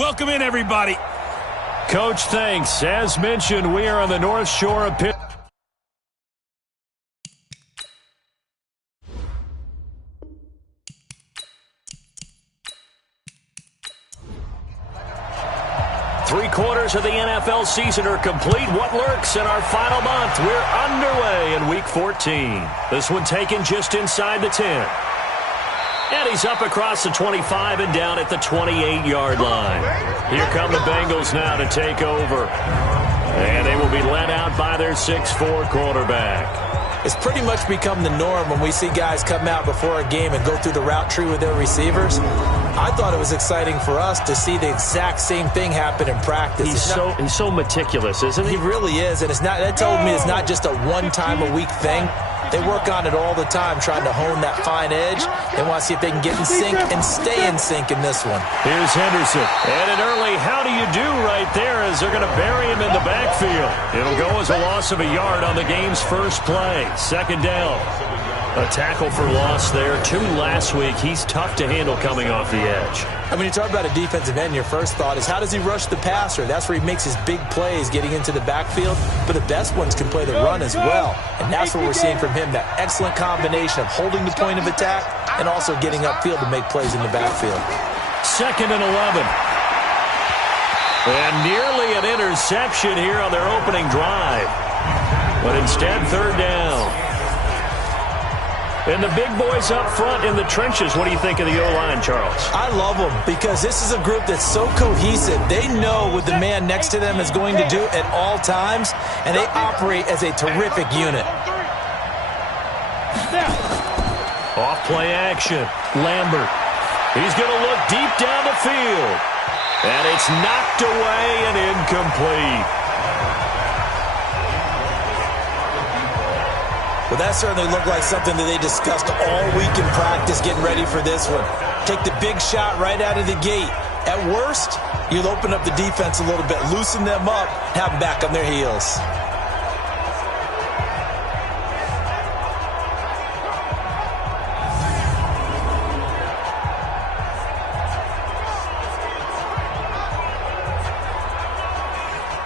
Welcome in, everybody. Coach, thanks. As mentioned, we are on the North Shore of Pitt. Three-quarters of the NFL season are complete. What lurks in our final month? We're underway in Week 14. This one taken just inside the 10. And he's up across the 25 and down at the 28-yard line. Here come the Bengals now to take over. And they will be led out by their 6'4 quarterback. It's pretty much become the norm when we see guys come out before a game and go through the route tree with their receivers. I thought it was exciting for us to see the exact same thing happen in practice. He's so meticulous, isn't he? He really is, and that told me it's not just a one-time-a-week thing. They work on it all the time, trying to hone that fine edge. They want to see if they can get in sync and stay in sync in this one. Here's Henderson. And an early how do you do right there as they're going to bury him in the backfield. It'll go as a loss of a yard on the game's first play. Second down. A tackle for loss there. 2 last week. He's tough to handle coming off the edge. And when you talk about a defensive end, your first thought is how does he rush the passer? That's where he makes his big plays getting into the backfield. But the best ones can play the run as well. And that's what we're seeing from him, that excellent combination of holding the point of attack and also getting upfield to make plays in the backfield. 2nd and 11. And nearly an interception here on their opening drive. But instead, 3rd down. And the big boys up front in the trenches. What do you think of the O-line, Charles? I love them because this is a group that's so cohesive. They know what the man next to them is going to do at all times, and they operate as a terrific unit. Off play action. Lambert. He's going to look deep down the field. And it's knocked away and incomplete. Well, that certainly looked like something that they discussed all week in practice getting ready for this one. Take the big shot right out of the gate. At worst, you'll open up the defense a little bit, loosen them up, have them back on their heels.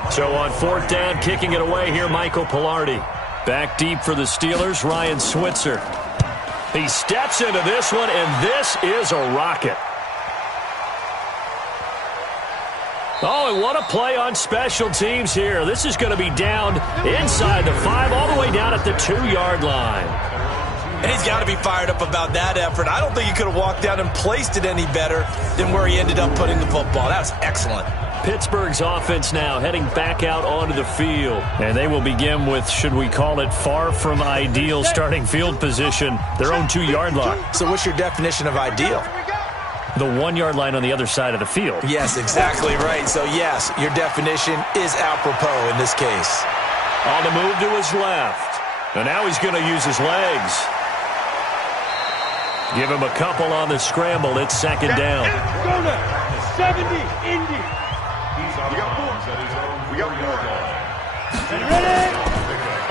So on 4th down, kicking it away here, Michael Pilardi. Back deep for the Steelers, Ryan Switzer. He steps into this one, and this is a rocket. Oh, and what a play on special teams here. This is going to be down inside the 5, all the way down at the 2-yard line. And he's got to be fired up about that effort. I don't think he could have walked down and placed it any better than where he ended up putting the football. That was excellent. Pittsburgh's offense now heading back out onto the field. And they will begin with, should we call it, far from ideal starting field position, their own 2-yard line. So what's your definition of ideal? The 1-yard line on the other side of the field. Yes, exactly right. So, yes, your definition is apropos in this case. On the move to his left. And now he's going to use his legs. Give him a couple on the scramble. It's 2nd down. 70, Indy.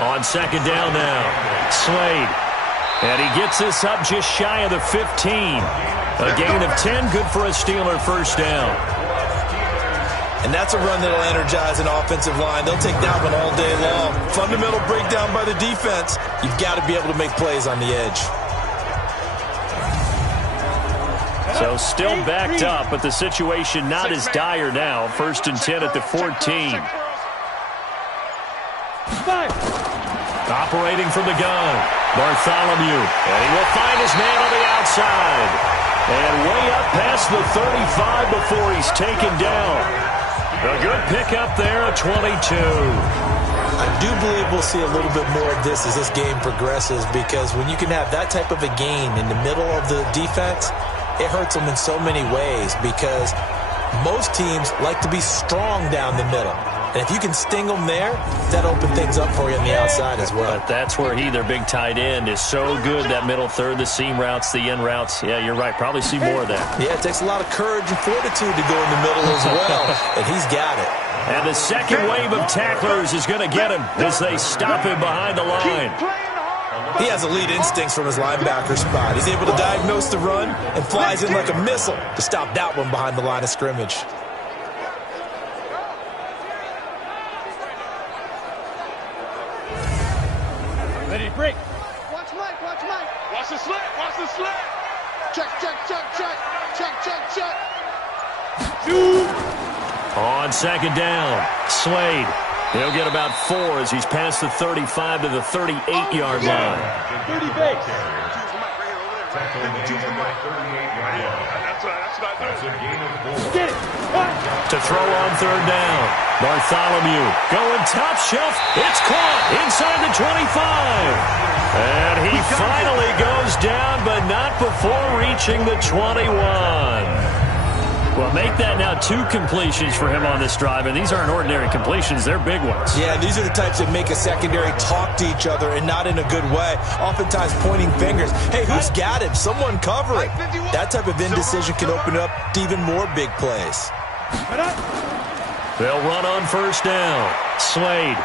On 2nd down now, Slade. And he gets this up just shy of the 15. A gain of 10, good for a Steeler first down. And that's a run that'll energize an offensive line. They'll take that one all day long. Fundamental breakdown by the defense. You've got to be able to make plays on the edge. So still backed up, but the situation not as dire now. 1st and 10 at the 14. Operating from the gun, Bartholomew. And he will find his man on the outside. And way up past the 35 before he's taken down. A good pickup there, a 22. I do believe we'll see a little bit more of this as this game progresses, because when you can have that type of a gain in the middle of the defense, it hurts them in so many ways, because most teams like to be strong down the middle. And if you can sting them there, that opens things up for you on the outside as well. But that's where their big tight end, is so good, that middle third, the seam routes, the in routes. Yeah, you're right. Probably see more of that. Yeah, it takes a lot of courage and fortitude to go in the middle as well, and he's got it. And the second wave of tacklers is going to get him as they stop him behind the line. He has elite instincts from his linebacker spot. He's able to diagnose the run and flies in like a missile to stop that one behind the line of scrimmage. Ready to break. Watch Mike, watch Mike. Watch the slant, watch the slant. Check, check, check, check. Check, check, check. Shoot. On second down, Slade. He'll get about 4 as he's past the 35 to the 38-yard line. 30 base. Get it. To throw on third down, Bartholomew going top shelf. It's caught inside the 25. And he finally goes down, but not before reaching the 21. Well, make that now 2 completions for him on this drive, and these aren't ordinary completions. They're big ones. Yeah, these are the types that make a secondary talk to each other and not in a good way, oftentimes pointing fingers. Hey, who's got him? Someone cover it. That type of indecision can open up to even more big plays. They'll run on first down. Slade.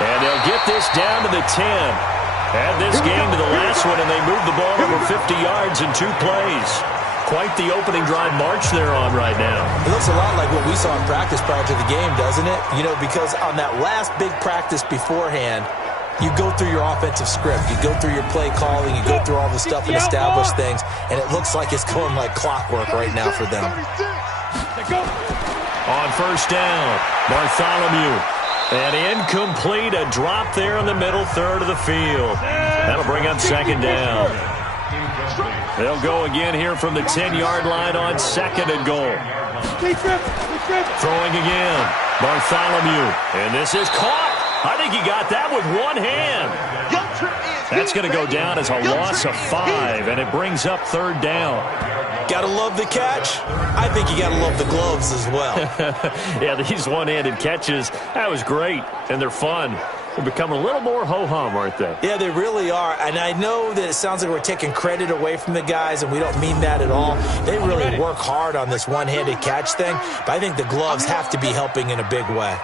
And they'll get this down to the 10. Add this game to the last one, and they move the ball over 50 yards in 2 plays. Quite the opening drive march they're on right now. It looks a lot like what we saw in practice prior to the game, doesn't it? You know, because on that last big practice beforehand, you go through your offensive script. You go through your play calling. You go through all the stuff and establish things. And it looks like it's going like clockwork right now for them. On first down, Bartholomew. And incomplete, a drop there in the middle third of the field. That'll bring up second down. They'll go again here from the 10-yard line on second and goal. Throwing again, Bartholomew. And this is caught. I think he got that with one hand. That's going to go down as a loss of 5, and it brings up third down. Gotta love the catch. I think you gotta love the gloves as well. Yeah, these one-handed catches, that was great, and they're fun. They'll become a little more ho-hum, aren't they? Yeah, they really are. And I know that it sounds like we're taking credit away from the guys, and we don't mean that at all. They really work hard on this one-handed catch thing, but I think the gloves have to be helping in a big way.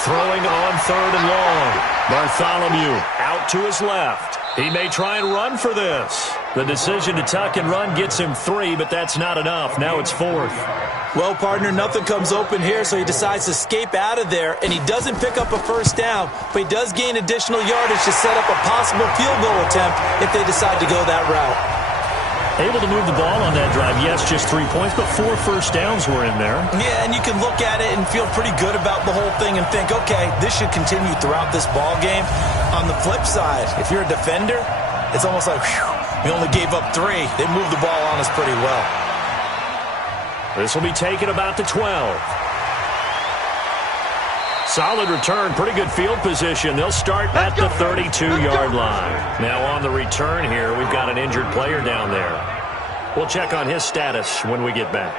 Throwing on third and long. Bartholomew out to his left. He may try and run for this. The decision to tuck and run gets him 3, but that's not enough. Now it's 4th. Well, partner, nothing comes open here, so he decides to escape out of there, and he doesn't pick up a first down, but he does gain additional yardage to set up a possible field goal attempt if they decide to go that route. Able to move the ball on that drive. Yes, just 3 points, but 4 first downs were in there. Yeah, and you can look at it and feel pretty good about the whole thing and think, okay, this should continue throughout this ball game. On the flip side, if you're a defender, it's almost like, whew, we only gave up 3. They moved the ball on us pretty well. This will be taken about the 12. Solid return, pretty good field position. They'll start at the 32-yard line. Now on the return here, we've got an injured player down there. We'll check on his status when we get back.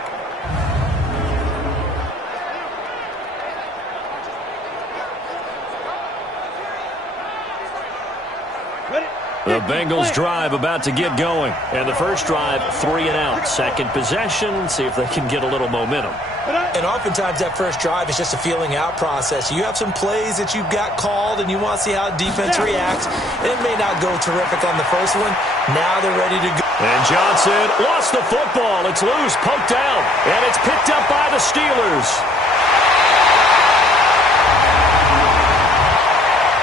The Bengals drive about to get going. And the first drive, 3 and out. Second possession, see if they can get a little momentum. And oftentimes that first drive is just a feeling out process. You have some plays that you've got called and you want to see how defense reacts. It may not go terrific on the first one. Now they're ready to go. And Johnson lost the football. It's loose, poked out, and it's picked up by the Steelers.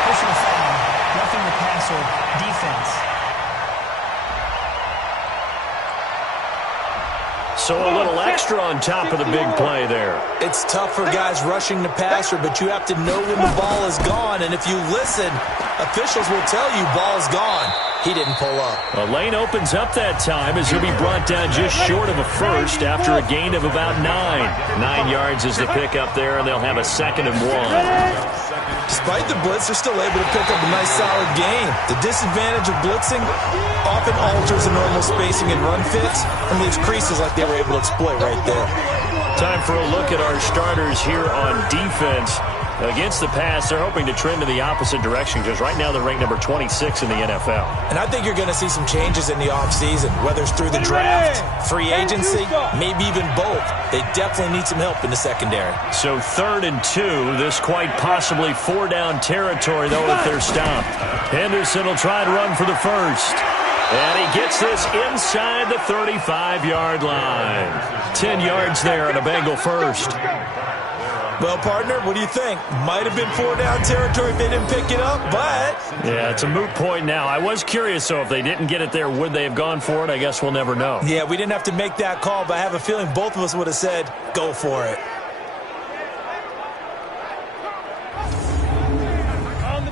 Personal foul, roughing the passer, defense. So a little extra on top of the big play there. It's tough for guys rushing the passer, but you have to know when the ball is gone. And if you listen, officials will tell you ball's gone. He didn't pull up. A lane opens up that time as he'll be brought down just short of a first after a gain of about 9. 9 yards is the pickup there, and they'll have a 2nd and 1. Despite the blitz, they're still able to pick up a nice solid gain. The disadvantage of blitzing often alters the normal spacing and run fits and leaves creases like they were able to exploit right there. Time for a look at our starters here on defense. Against the pass, they're hoping to trend in the opposite direction because right now they're ranked number 26 in the NFL. And I think you're going to see some changes in the offseason, whether it's through the draft, free agency, maybe even both. They definitely need some help in the secondary. So 3rd and 2, this quite possibly 4-down territory, though, if they're stopped. Henderson will try to run for the first. And he gets this inside the 35-yard line. 10 yards there on a Bengal first. Well, partner, what do you think? Might have been 4-down territory if they didn't pick it up, but... Yeah, it's a moot point now. I was curious, so if they didn't get it there, would they have gone for it? I guess we'll never know. Yeah, we didn't have to make that call, but I have a feeling both of us would have said, go for it.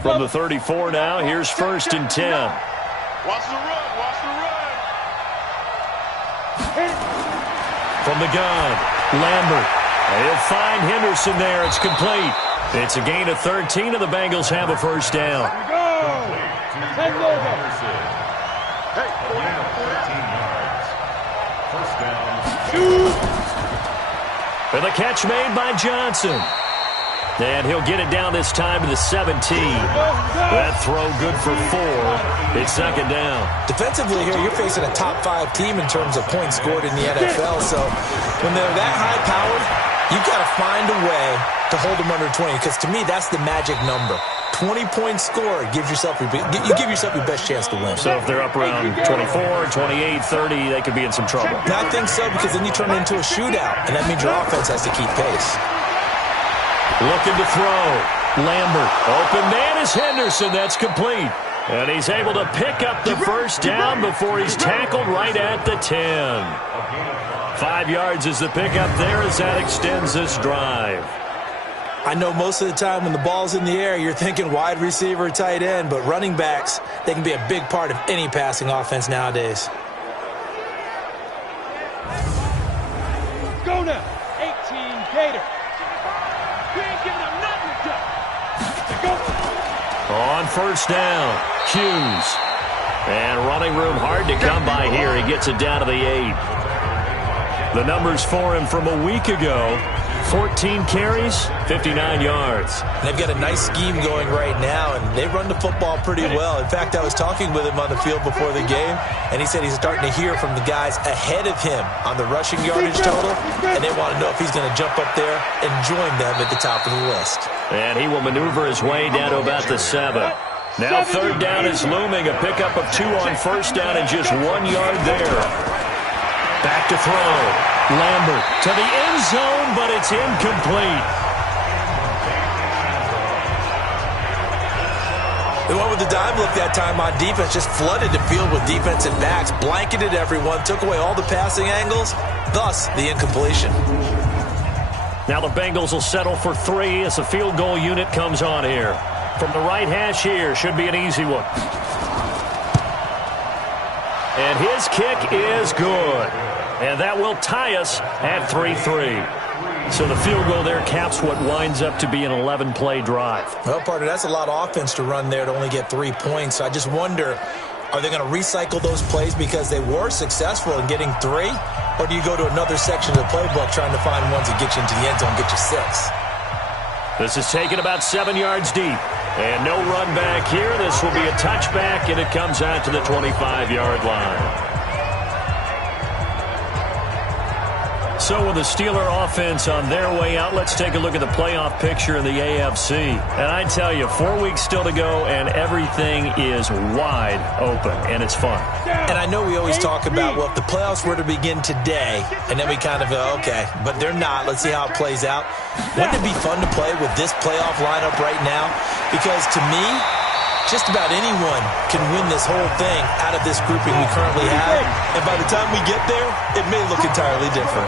From the 34 now, here's 1st and 10. Watch the run. Watch the run. From the gun, Lambert. He'll find Henderson there. It's complete. It's a gain of 13, and the Bengals have a 1st down. Hey, 13 yards. 1st down. And the catch made by Johnson. And he'll get it down this time to the 17. That throw good for 4. It's 2nd down. Defensively here, you're facing a top 5 team in terms of points scored in the NFL. So when they're that high-powered, you've got to find a way to hold them under 20. Because to me, that's the magic number. 20 points scored gives yourself you give yourself your best chance to win. So if they're up around 24, 28, 30, they could be in some trouble. Now, I think so, because then you turn it into a shootout, and that means your offense has to keep pace. Looking to throw. Lambert. Open man is Henderson. That's complete. And he's able to pick up the 1st down before he's tackled right at the 10. 5 yards is the pickup there as that extends this drive. I know most of the time when the ball's in the air, you're thinking wide receiver, tight end, but running backs, they can be a big part of any passing offense nowadays. Go now. 18 Gator. We ain't giving them nothing to go. On 1st down, Hughes. And running room hard to come by here. He gets it down to the 8. The numbers for him from a week ago, 14 carries, 59 yards. They've got a nice scheme going right now, and they run the football pretty well. In fact, I was talking with him on the field before the game, and he said he's starting to hear from the guys ahead of him on the rushing yardage total, and they want to know if he's going to jump up there and join them at the top of the list. And he will maneuver his way down to about the 7. Now 3rd down is looming, a pickup of 2 on 1st down and just 1 yard there. Back to throw. Lambert to the end zone, but it's incomplete. The one with the dime look that time on defense just flooded the field with defensive backs, blanketed everyone, took away all the passing angles, thus the incompletion. Now the Bengals will settle for 3 as the field goal unit comes on here. From the right hash here, should be an easy one. And his kick is good. And that will tie us at 3-3. So the field goal there caps what winds up to be an 11-play drive. Well, partner, that's a lot of offense to run there to only get 3 points. So I just wonder, are they going to recycle those plays because they were successful in getting 3? Or do you go to another section of the playbook trying to find ones that get you into the end zone, get you 6? This is taken about 7 yards deep. And no run back here. This will be a touchback, and it comes out to the 25-yard line. So with the Steeler offense on their way out, let's take a look at the playoff picture in the AFC. And I tell you, 4 weeks still to go, and everything is wide open, and it's fun. And I know we always talk about, well, if the playoffs were to begin today, and then we kind of go, okay, but they're not. Let's see how it plays out. Wouldn't it be fun to play with this playoff lineup right now? Because to me, just about anyone can win this whole thing out of this grouping we currently have. And by the time we get there, it may look entirely different.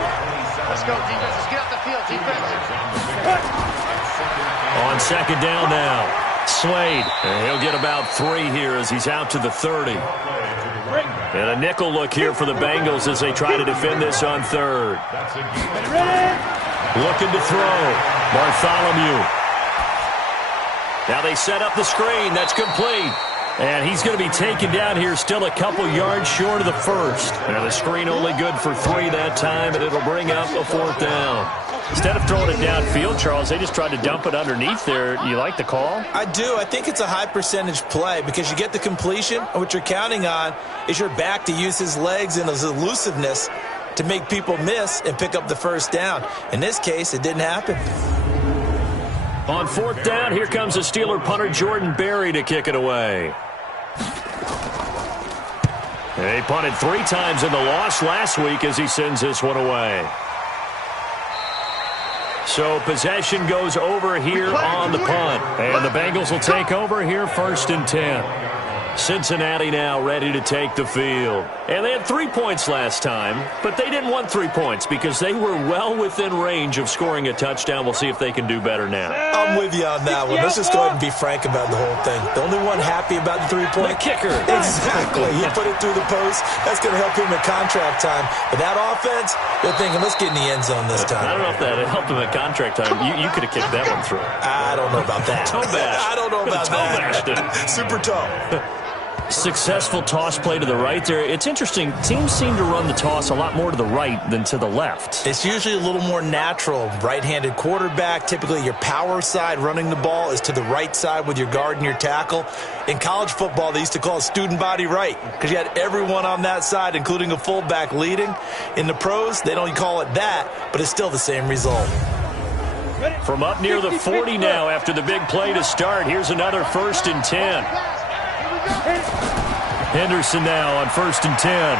Let's go, defense. Let's get off the field, defense. On 2nd down now, Slade. And he'll get about 3 here as he's out to the 30. And a nickel look here for the Bengals as they try to defend this on 3rd. Looking to throw. Bartholomew. Now they set up the screen. That's complete. And he's going to be taken down here still a couple yards short of the 1st. Now the screen only good for 3 that time, and it'll bring up a 4th down. Instead of throwing it downfield, Charles, they just tried to dump it underneath there. You like the call? I do. I think it's a high percentage play because you get the completion, and what you're counting on is your back to use his legs and his elusiveness to make people miss and pick up the 1st down. In this case, it didn't happen. On 4th down, here comes the Steeler punter Jordan Berry to kick it away. He punted 3 times in the loss last week as he sends this one away. So possession goes over here on the punt. And the Bengals will take over here 1st and 10. Cincinnati now ready to take the field. And they had 3 points last time, but they didn't want 3 points because they were well within range of scoring a touchdown. We'll see if they can do better now. I'm with you on that one. Let's just go ahead and be frank about the whole thing. The only one happy about the 3-point? The kicker. Exactly. He put it through the post. That's going to help him at contract time. But that offense, they're thinking, let's get in the end zone this time. I don't know if that helped him at contract time. You could have kicked that one through. I don't know about that. Toe bash. I don't know about that. Super toe. Successful toss play to the right there. It's interesting. Teams seem to run the toss a lot more to the right than to the left. It's usually a little more natural. Right-handed quarterback, typically your power side running the ball is to the right side with your guard and your tackle. In college football, they used to call it student body right because you had everyone on that side, including a fullback leading. In the pros, they don't call it that, but it's still the same result. From up near the 40 now after the big play to start. Here's another 1st and 10. Henderson now on 1st and 10.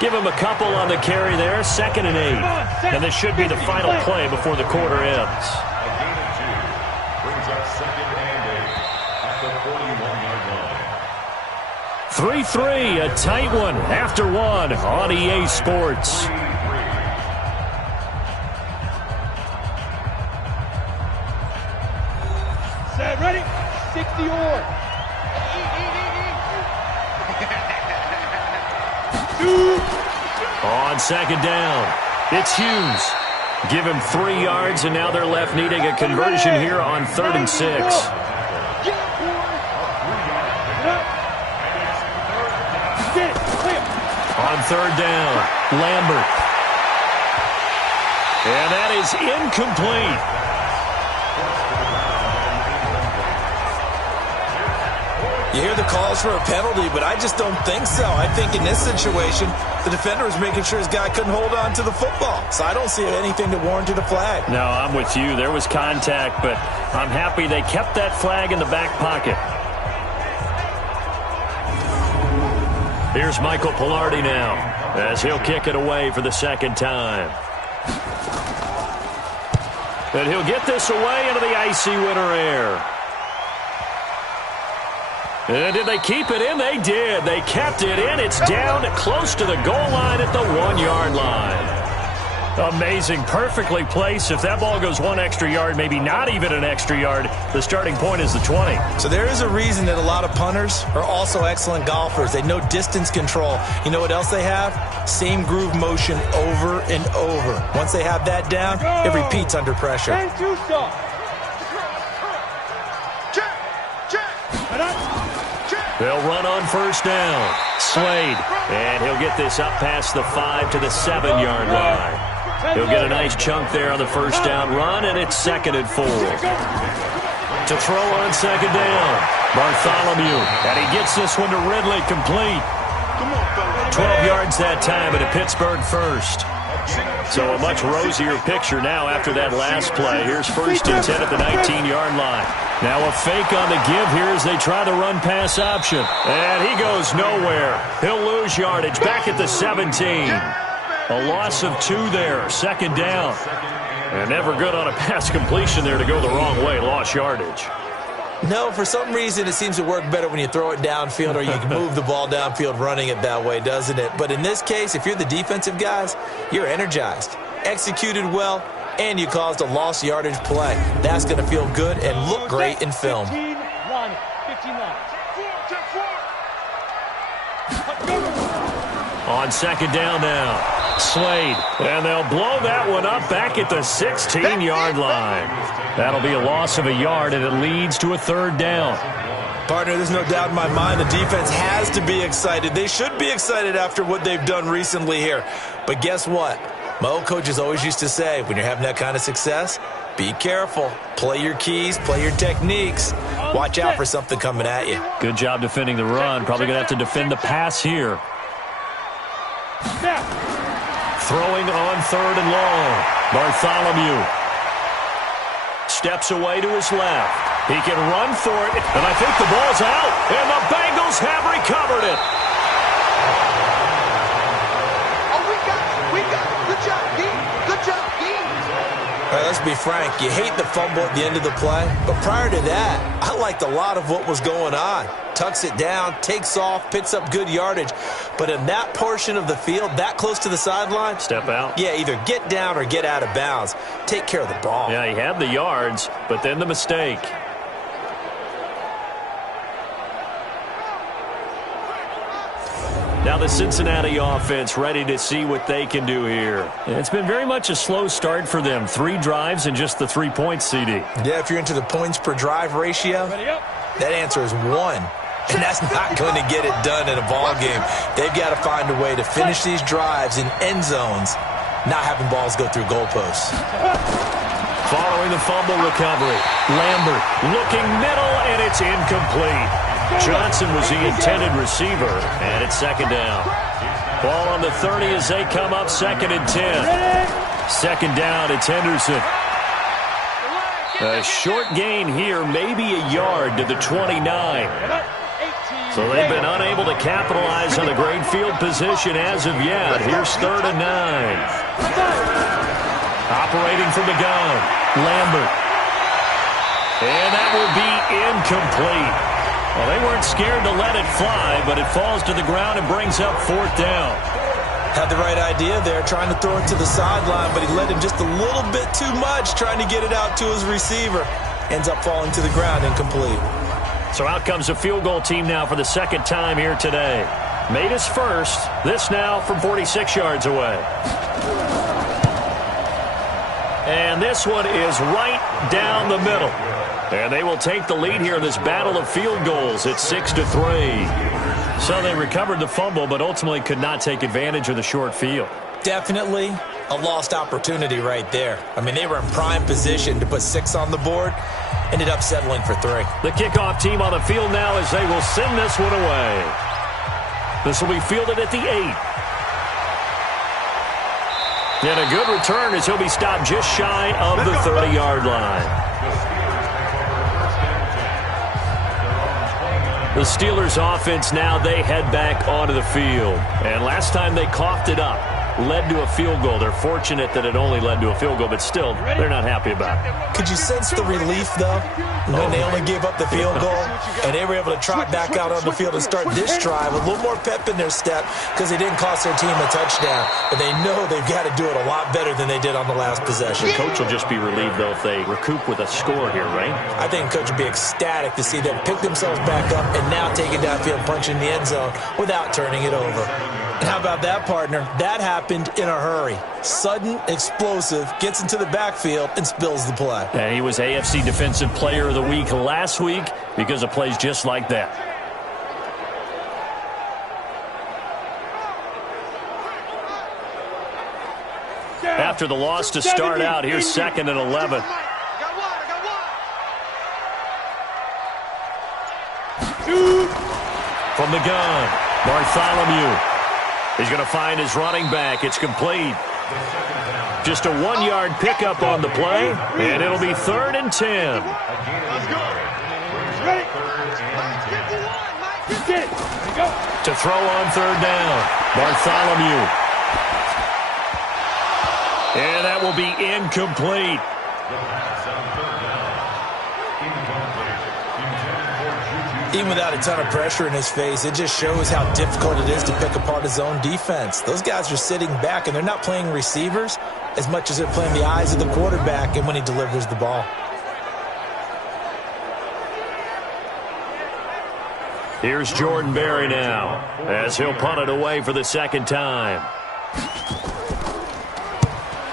Give him a couple on the carry there. 2nd and 8. And this should be the final play before the quarter ends. Brings up 2nd and 8 at the 41-yard line. 3-3, a tight one after one on EA Sports. Set, ready? 60 or. On 2nd down, it's Hughes. Give him 3 yards, and now they're left needing a conversion here on 3rd and 6. On 3rd down, Lambert. And that is incomplete. You hear the calls for a penalty, but I just don't think so. I think in this situation, the defender was making sure his guy couldn't hold on to the football. So I don't see anything that warranted a flag. No, I'm with you. There was contact, but I'm happy they kept that flag in the back pocket. Here's Michael Pilardi now as he'll kick it away for the 2nd time. And he'll get this away into the icy winter air. And did they keep it in? They did. They kept it in. It's down close to the goal line at the 1-yard line. Amazing. Perfectly placed. If that ball goes 1 extra yard, maybe not even an extra yard, the starting point is the 20. So there is a reason that a lot of punters are also excellent golfers. They know distance control. You know what else they have? Same groove motion over and over. Once they have that down, it repeats under pressure. They'll run on 1st down. Slade. And he'll get this up past the 5 to the 7-yard line. He'll get a nice chunk there on the 1st down run, and it's 2nd and 4. To throw on 2nd down, Bartholomew. And he gets this one to Ridley complete. 12 yards that time and a Pittsburgh first. So a much rosier picture now after that last play. Here's 1st and 10 at the 19-yard line. Now a fake on the give here as they try the run pass option. And he goes nowhere. He'll lose yardage back at the 17. A loss of 2 there. 2nd down. And never good on a pass completion there to go the wrong way. Lost yardage. No, for some reason it seems to work better when you throw it downfield or you can move the ball downfield running it that way, doesn't it? But in this case, if you're the defensive guys, you're energized, executed well, and you caused a lost yardage play. That's going to feel good and look great in film. On 2nd down now, Slade. And they'll blow that one up back at the 16-yard line. That'll be a loss of a yard, and it leads to a 3rd down. Partner, there's no doubt in my mind the defense has to be excited. They should be excited after what they've done recently here. But guess what? My old coaches always used to say, when you're having that kind of success, be careful. Play your keys, play your techniques. Watch out for something coming at you. Good job defending the run. Probably going to have to defend the pass here. Throwing on 3rd and long. Bartholomew steps away to his left. He can run for it, and I think the ball's out, and the Bengals have recovered it. Oh, we got it. Good job, D. Good job, D. All right, let's be frank. You hate the fumble at the end of the play, but prior to that, I liked a lot of what was going on. Tucks it down, takes off, picks up good yardage. But in that portion of the field, that close to the sideline, step out. Yeah, either get down or get out of bounds. Take care of the ball. Yeah, he had the yards, but then the mistake. Now the Cincinnati offense ready to see what they can do here. It's been very much a slow start for them. 3 drives and just the 3 points, CD. Yeah, if you're into the points per drive ratio, that answer is 1. And that's not going to get it done in a ball game. They've got to find a way to finish these drives in end zones, not having balls go through goalposts. Following the fumble recovery, Lambert looking middle, and it's incomplete. Johnson was the intended receiver, and it's second down. Ball on the 30 as they come up, 2nd and 10. Second down, it's Henderson. A short gain here, maybe a yard to the 29. So they've been unable to capitalize on a great field position as of yet. Here's 3rd and 9. Operating from the gun, Lambert. And that will be incomplete. Well, they weren't scared to let it fly, but it falls to the ground and brings up 4th down. Had the right idea there, trying to throw it to the sideline, but he let him just a little bit too much, trying to get it out to his receiver. Ends up falling to the ground, incomplete. So out comes a field goal team now for the 2nd time here today. Made his first. This now from 46 yards away. And this one is right down the middle. And they will take the lead here in this battle of field goals. It's 6-3. So they recovered the fumble, but ultimately could not take advantage of the short field. Definitely a lost opportunity right there. I mean, they were in prime position to put 6 on the board. Ended up settling for 3. The kickoff team on the field now as they will send this one away. This will be fielded at the 8. And a good return as he'll be stopped just shy of the 30-yard line. The Steelers offense now, they head back onto the field. And last time they coughed it up, led to a field goal. They're fortunate that it only led to a field goal, but still, they're not happy about it. Could you sense the relief, though, when they only gave up the field goal and they were able to trot back out on the field and start this drive with a little more pep in their step because they didn't cost their team a touchdown, but they know they've got to do it a lot better than they did on the last possession. The coach will just be relieved, though, if they recoup with a score here, right? I think the coach will be ecstatic to see them pick themselves back up and now take it downfield, punch in the end zone without turning it over. And how about that, partner? That happened in a hurry. Sudden, explosive, gets into the backfield, and spills the play. And he was AFC Defensive Player of the Week last week because of plays just like that. After the loss to start out, here's 2nd and 11. From the gun, Bartholomew. He's going to find his running back. It's complete. Just a 1-yard pickup on the play, and it'll be 3rd and 10. To throw on 3rd down, Bartholomew. And that will be incomplete. Even without a ton of pressure in his face, it just shows how difficult it is to pick apart his own defense. Those guys are sitting back, and they're not playing receivers as much as they're playing the eyes of the quarterback and when he delivers the ball. Here's Jordan Berry now as he'll punt it away for the 2nd time.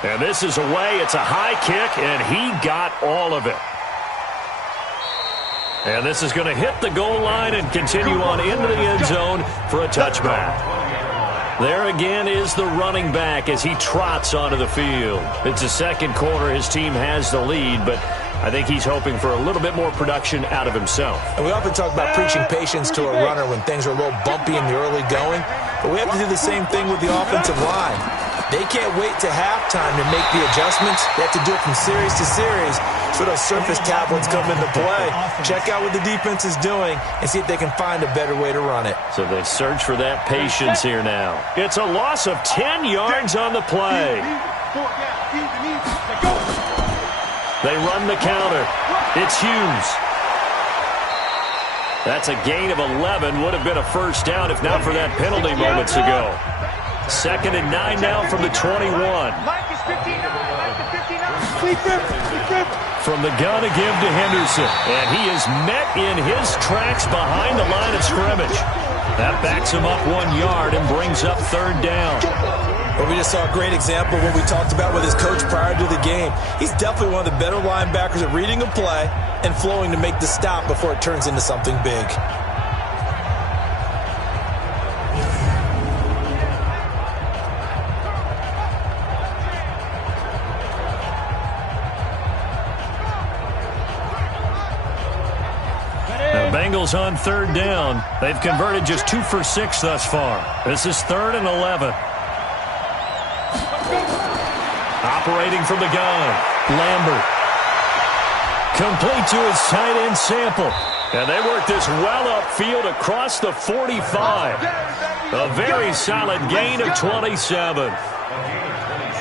And this is away. It's a high kick, and he got all of it. And this is going to hit the goal line and continue on into the end zone for a touchback. There again is the running back as he trots onto the field. It's the 2nd quarter. His team has the lead, but I think he's hoping for a little bit more production out of himself. And we often talk about preaching patience to a runner when things are a little bumpy in the early going, but we have to do the same thing with the offensive line. They can't wait to halftime to make the adjustments. They have to do it from series to series so those surface tablets come into play. Check out what the defense is doing and see if they can find a better way to run it. So they search for that patience here now. It's a loss of 10 yards on the play. They run the counter. It's Hughes. That's a gain of 11. Would have been a first down if not for that penalty moments ago. 2nd and 9 now from the 21. From the gun to give to Henderson. And he is met in his tracks behind the line of scrimmage. That backs him up 1 yard and brings up 3rd down. Well, we just saw a great example of what we talked about with his coach prior to the game. He's definitely one of the better linebackers at reading a play and flowing to make the stop before it turns into something big. Bengals on 3rd down. They've converted just 2 for 6 thus far. This is 3rd and 11. Operating from the gun, Lambert. Complete to his tight end Sample. And they work this well upfield across the 45. A very solid gain of 27.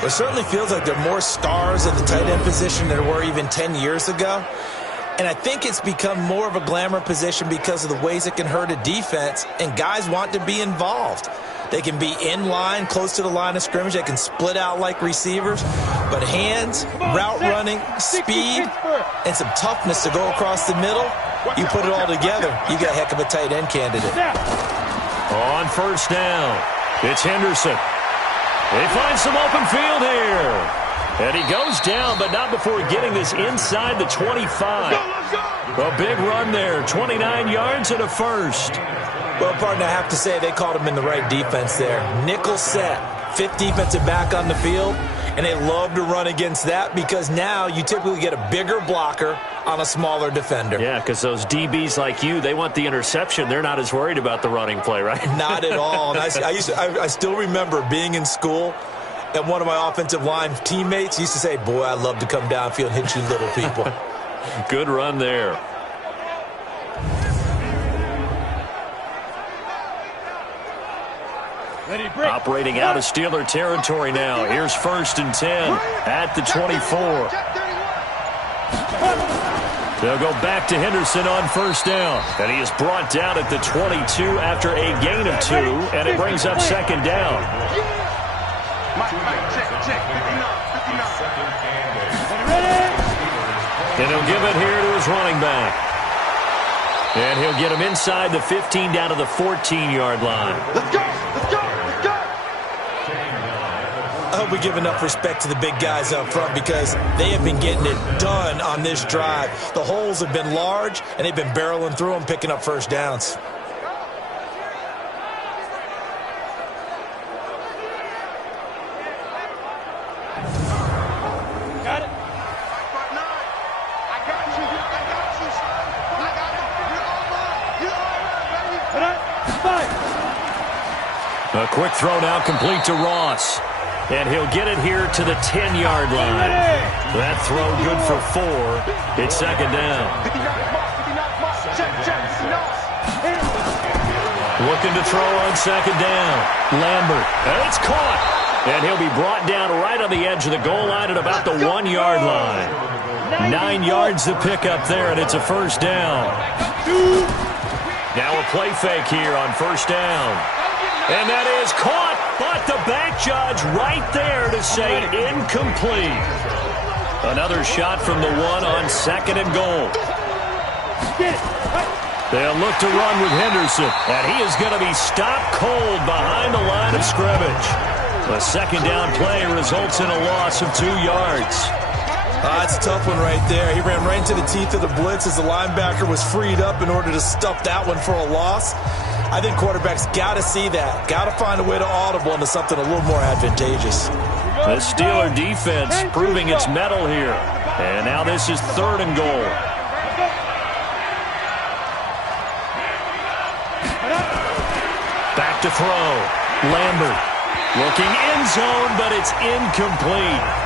It certainly feels like there are more stars at the tight end position than there were even 10 years ago. And I think it's become more of a glamour position because of the ways it can hurt a defense, and guys want to be involved. They can be in line, close to the line of scrimmage. They can split out like receivers. But hands, route running, speed, and some toughness to go across the middle, you put it all together, you got a heck of a tight end candidate. On 1st down, it's Henderson. They find some open field here. And he goes down, but not before getting this inside the 25. A big run there, 29 yards and a first. Well, partner, I have to say they caught him in the right defense there. Nickel set, 5th defensive back on the field, and they love to run against that because now you typically get a bigger blocker on a smaller defender. Yeah, because those DBs like you, they want the interception. They're not as worried about the running play, right? Not at all. And I still remember being in school, and one of my offensive line teammates used to say, boy, I love to come downfield and hit you little people. Good run there. Operating out of Steeler territory now. Here's 1st and 10 at the 24. They'll go back to Henderson on 1st down. And he is brought down at the 22 after a gain of 2, and it brings up 2nd down. And he'll give it here to his running back. And he'll get him inside the 15 down to the 14-yard line. Let's go! Let's go! Let's go! I hope we give enough respect to the big guys up front because they have been getting it done on this drive. The holes have been large, and they've been barreling through them, picking up 1st downs. A quick throw now complete to Ross. And he'll get it here to the 10-yard line. That throw good for 4. It's 2nd down. Looking to throw on 2nd down. Lambert. And it's caught. And he'll be brought down right on the edge of the goal line at about the 1-yard line. 9 yards to pick up there, and it's a 1st down. Now a play fake here on 1st down. And that is caught, but the back judge right there to say incomplete. Another shot from the 1 on 2nd and goal. They'll look to run with Henderson, and he is going to be stopped cold behind the line of scrimmage. A 2nd down play results in a loss of 2 yards. That's a tough one right there. He ran right into the teeth of the blitz as the linebacker was freed up in order to stuff that one for a loss. I think quarterbacks got to see that. Got to find a way to audible into something a little more advantageous. The Steeler defense proving its mettle here. And now this is 3rd and goal. Back to throw. Lambert looking end zone, but it's incomplete.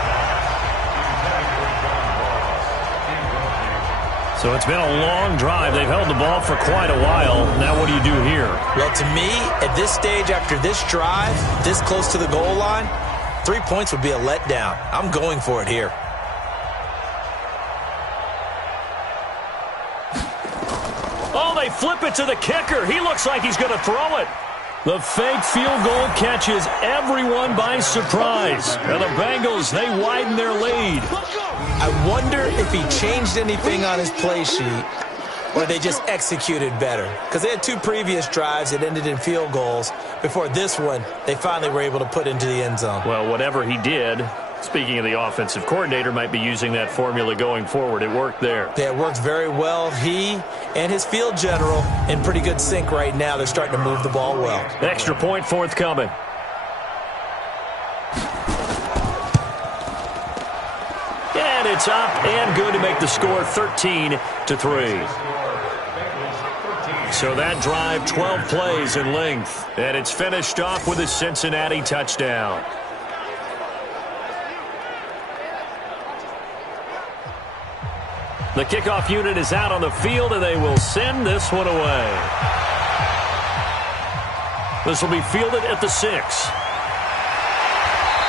So it's been a long drive. They've held the ball for quite a while. Now what do you do here? Well, to me, at this stage, after this drive, this close to the goal line, 3 points would be a letdown. I'm going for it here. they flip it to the kicker. He looks like he's going to throw it. The fake field goal catches everyone by surprise. And the Bengals, they widen their lead. I wonder if he changed anything on his play sheet or they just executed better. Because they had 2 previous drives that ended in field goals. Before this one, they finally were able to put into the end zone. Well, whatever he did, speaking of the offensive coordinator, might be using that formula going forward. It worked there. Yeah, it worked very well. He and his field general in pretty good sync right now. They're starting to move the ball well. Extra point forthcoming. And it's up and good to make the score 13-3. So that drive, 12 plays in length. And it's finished off with a Cincinnati touchdown. The kickoff unit is out on the field, and they will send this one away. This will be fielded at the 6.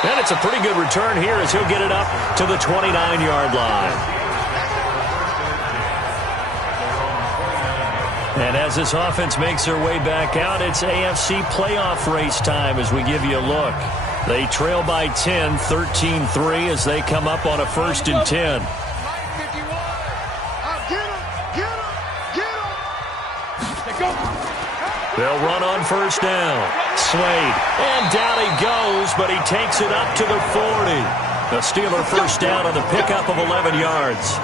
And it's a pretty good return here as he'll get it up to the 29-yard line. And as this offense makes their way back out, it's AFC playoff race time as we give you a look. They trail by 10, 13-3 as they come up on a 1st and 10. They'll run on 1st down. Slade. And down he goes, but he takes it up to the 40. The Steeler 1st down on the pickup of 11 yards.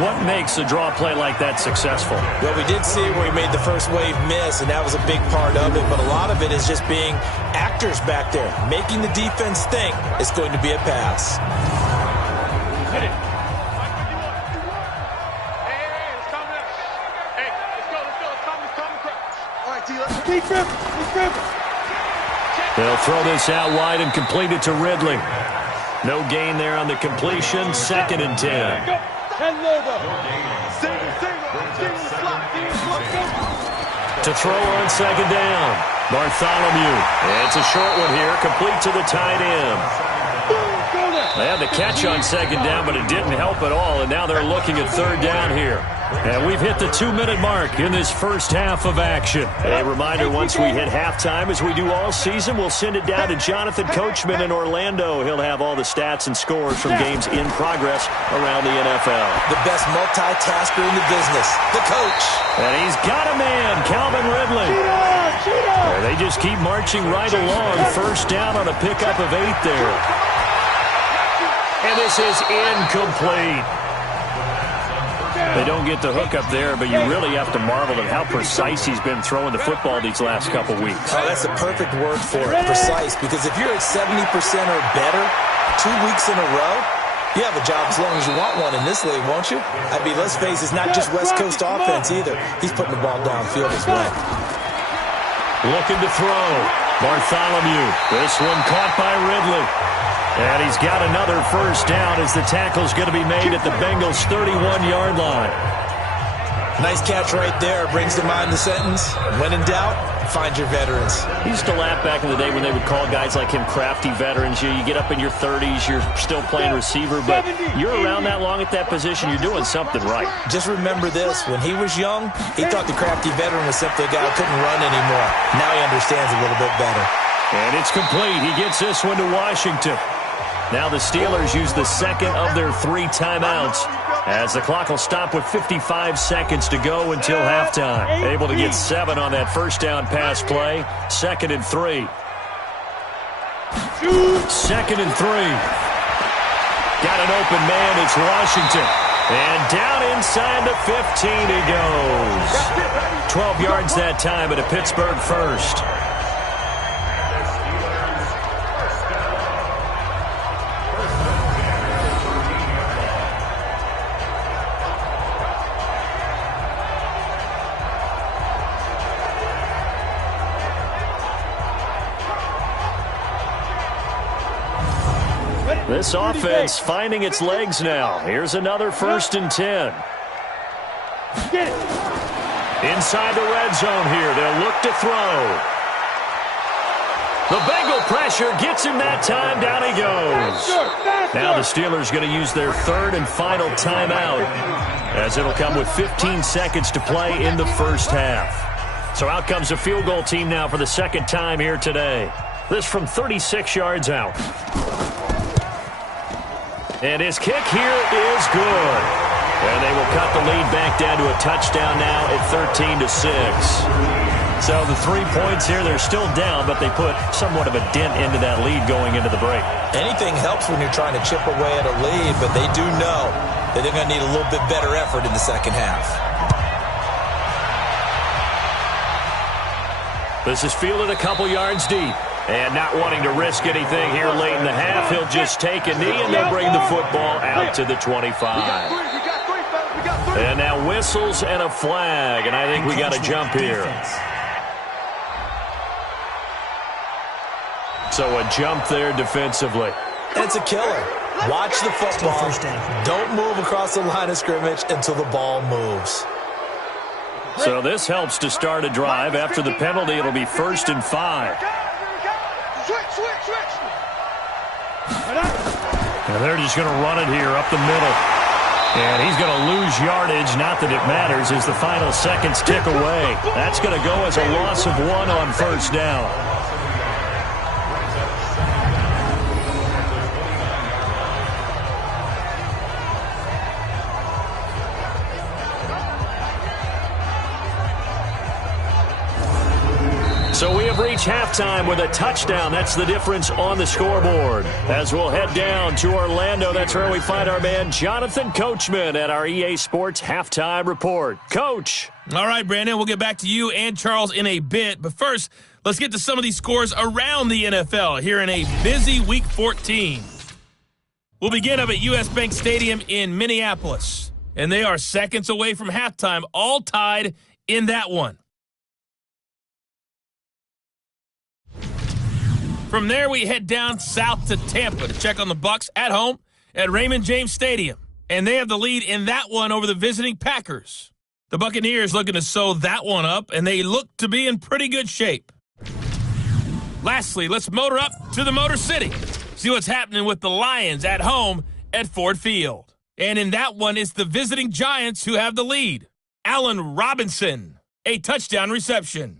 What makes a draw play like that successful? Well, we did see where he made the first wave miss, and that was a big part of it. But a lot of it is just being actors back there, making the defense think it's going to be a pass. Hit it. They'll throw this out wide and complete it to Ridley. No gain there on the completion. 2nd and 10. To throw on 2nd down. Bartholomew. It's a short one here. Complete to the tight end. They had the catch on 2nd down, but it didn't help at all. And now they're looking at 3rd down here. And we've hit the 2-minute mark in this first half of action. A reminder, once we hit halftime, as we do all season, we'll send it down to Jonathan Coachman in Orlando. He'll have all the stats and scores from games in progress around the NFL. The best multitasker in the business, the coach. And he's got a man, Calvin Ridley. And they just keep marching right along. 1st down on a pickup of 8 there. And this is incomplete. They don't get the hook up there, but you really have to marvel at how precise he's been throwing the football these last couple weeks. Oh, that's the perfect word for it, precise, because if you're at 70% or better 2 weeks in a row, you have a job as long as you want one in this league, won't you? I mean, let's face it, it's not just West Coast offense either. He's putting the ball downfield as well. Looking to throw. Bartholomew. This one caught by Ridley. And he's got another 1st down as the tackle's going to be made at the Bengals' 31-yard line. Nice catch right there. Brings to mind the sentence, when in doubt, find your veterans. He used to laugh back in the day when they would call guys like him crafty veterans. You get up in your 30s, you're still playing receiver, but you're around that long at that position, you're doing something right. Just remember this. When he was young, he thought the crafty veteran was simply a guy who couldn't run anymore. Now he understands a little bit better. And it's complete. He gets this one to Washington. Now the Steelers use the 2nd of their 3 timeouts as the clock will stop with 55 seconds to go until halftime. Able to get 7 on that 1st down pass play. 2nd and 3. 2nd and 3. Got an open man. It's Washington. And down inside the 15 he goes. 12 yards that time at a Pittsburgh 1st. This offense finding its legs now. Here's another 1st and 10. Inside the red zone here. They'll look to throw. The Bengal pressure gets him that time. Down he goes. Now the Steelers going to use their third and final timeout, as it'll come with 15 seconds to play in the first half. So out comes a field goal team now for the second time here today. This from 36 yards out. And his kick here is good. And they will cut the lead back down to a touchdown now at 13-6. So the 3 points here, they're still down, but they put somewhat of a dent into that lead going into the break. Anything helps when you're trying to chip away at a lead, but they do know that they're going to need a little bit better effort in the second half. This is fielded a couple yards deep. And not wanting to risk anything here late in the half, he'll just take a knee, and they'll bring the football out to the 25. And now whistles and a flag, and I think we got a jump here. So a jump there defensively. It's a killer. Watch the football. Don't move across the line of scrimmage until the ball moves. So this helps to start a drive. After the penalty, it'll be 1st and 5. And they're just going to run it here up the middle. And he's going to lose yardage. Not that it matters as the final seconds tick away. That's going to go as a loss of 1 on 1st down. So we have reached halftime with a touchdown. That's the difference on the scoreboard. As we'll head down to Orlando, that's where we find our man Jonathan Coachman at our EA Sports Halftime Report. Coach. All right, Brandon, we'll get back to you and Charles in a bit. But first, let's get to some of these scores around the NFL here in a busy Week 14. We'll begin up at U.S. Bank Stadium in Minneapolis. And they are seconds away from halftime, all tied in that one. From there, we head down south to Tampa to check on the Bucs at home at Raymond James Stadium. And they have the lead in that one over the visiting Packers. The Buccaneers looking to sew that one up, and they look to be in pretty good shape. Lastly, let's motor up to the Motor City. See what's happening with the Lions at home at Ford Field. And in that one, it's the visiting Giants who have the lead. Allen Robinson, a touchdown reception.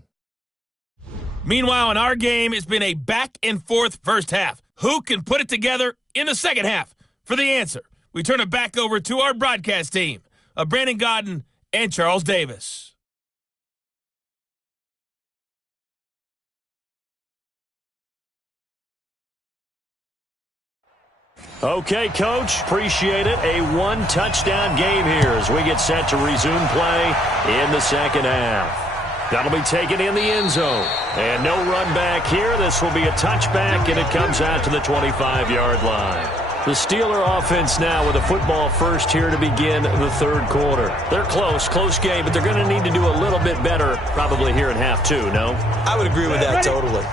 Meanwhile, in our game, it's been a back-and-forth first half. Who can put it together in the second half? For the answer, we turn it back over to our broadcast team of Brandon Godden and Charles Davis. Okay, Coach, appreciate it. A one-touchdown game here as we get set to resume play in the second half. That'll be taken in the end zone. And no run back here. This will be a touchback, and it comes out to the 25-yard line. The Steeler offense now with a football first here to begin the third quarter. They're close game, but they're going to need to do a little bit better probably here in half 2, no? I would agree with that totally.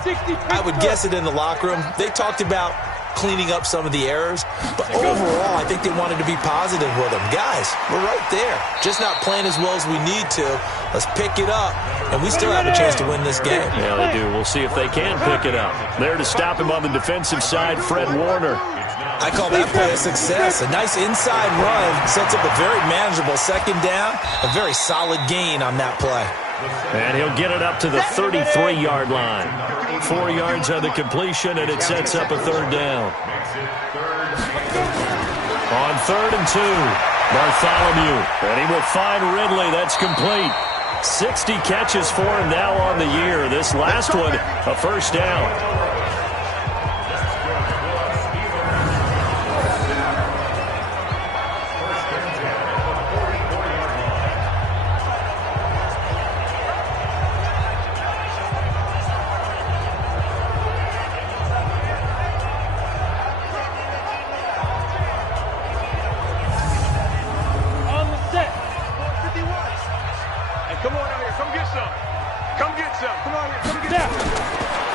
I would guess it in the locker room. They talked about cleaning up some of the errors, but overall, I think they wanted to be positive with them. Guys, we're right there. Just not playing as well as we need to. Let's pick it up, and we still have a chance to win this game. Yeah, they do. We'll see if they can pick it up. There to stop him on the defensive side, Fred Warner. I call that play a success. A nice inside run sets up a very manageable second down. A very solid gain on that play. And he'll get it up to the 33-yard line. 4 yards on the completion, and it sets up a third down. On 3rd and 2, Bartholomew. And he will find Ridley. That's complete. 60 catches for him now on the year. This last one, a first down.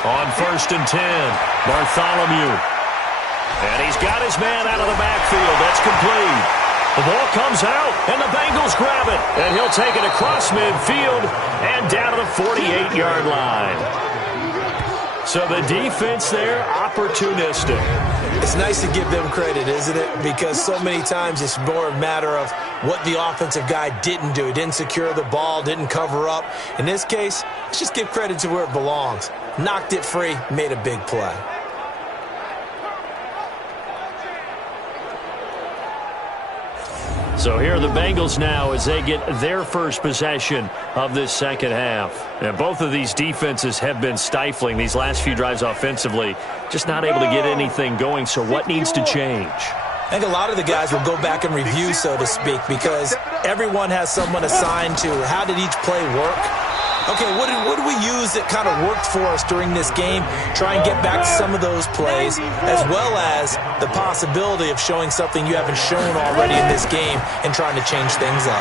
On 1st and 10, Bartholomew. And he's got his man out of the backfield. That's complete. The ball comes out, and the Bengals grab it. And he'll take it across midfield and down to the 48-yard line. So the defense there, opportunistic. It's nice to give them credit, isn't it? Because so many times it's more a matter of what the offensive guy didn't do. He didn't secure the ball, didn't cover up. In this case, let's just give credit to where it belongs. Knocked it free, made a big play. So here are the Bengals now as they get their first possession of this second half. And both of these defenses have been stifling these last few drives offensively, just not able to get anything going. So what needs to change? I think a lot of the guys will go back and review, so to speak, because everyone has someone assigned to how did each play work. Okay, what did we use that kind of worked for us during this game? Try and get back to some of those plays, as well as the possibility of showing something you haven't shown already in this game and trying to change things up.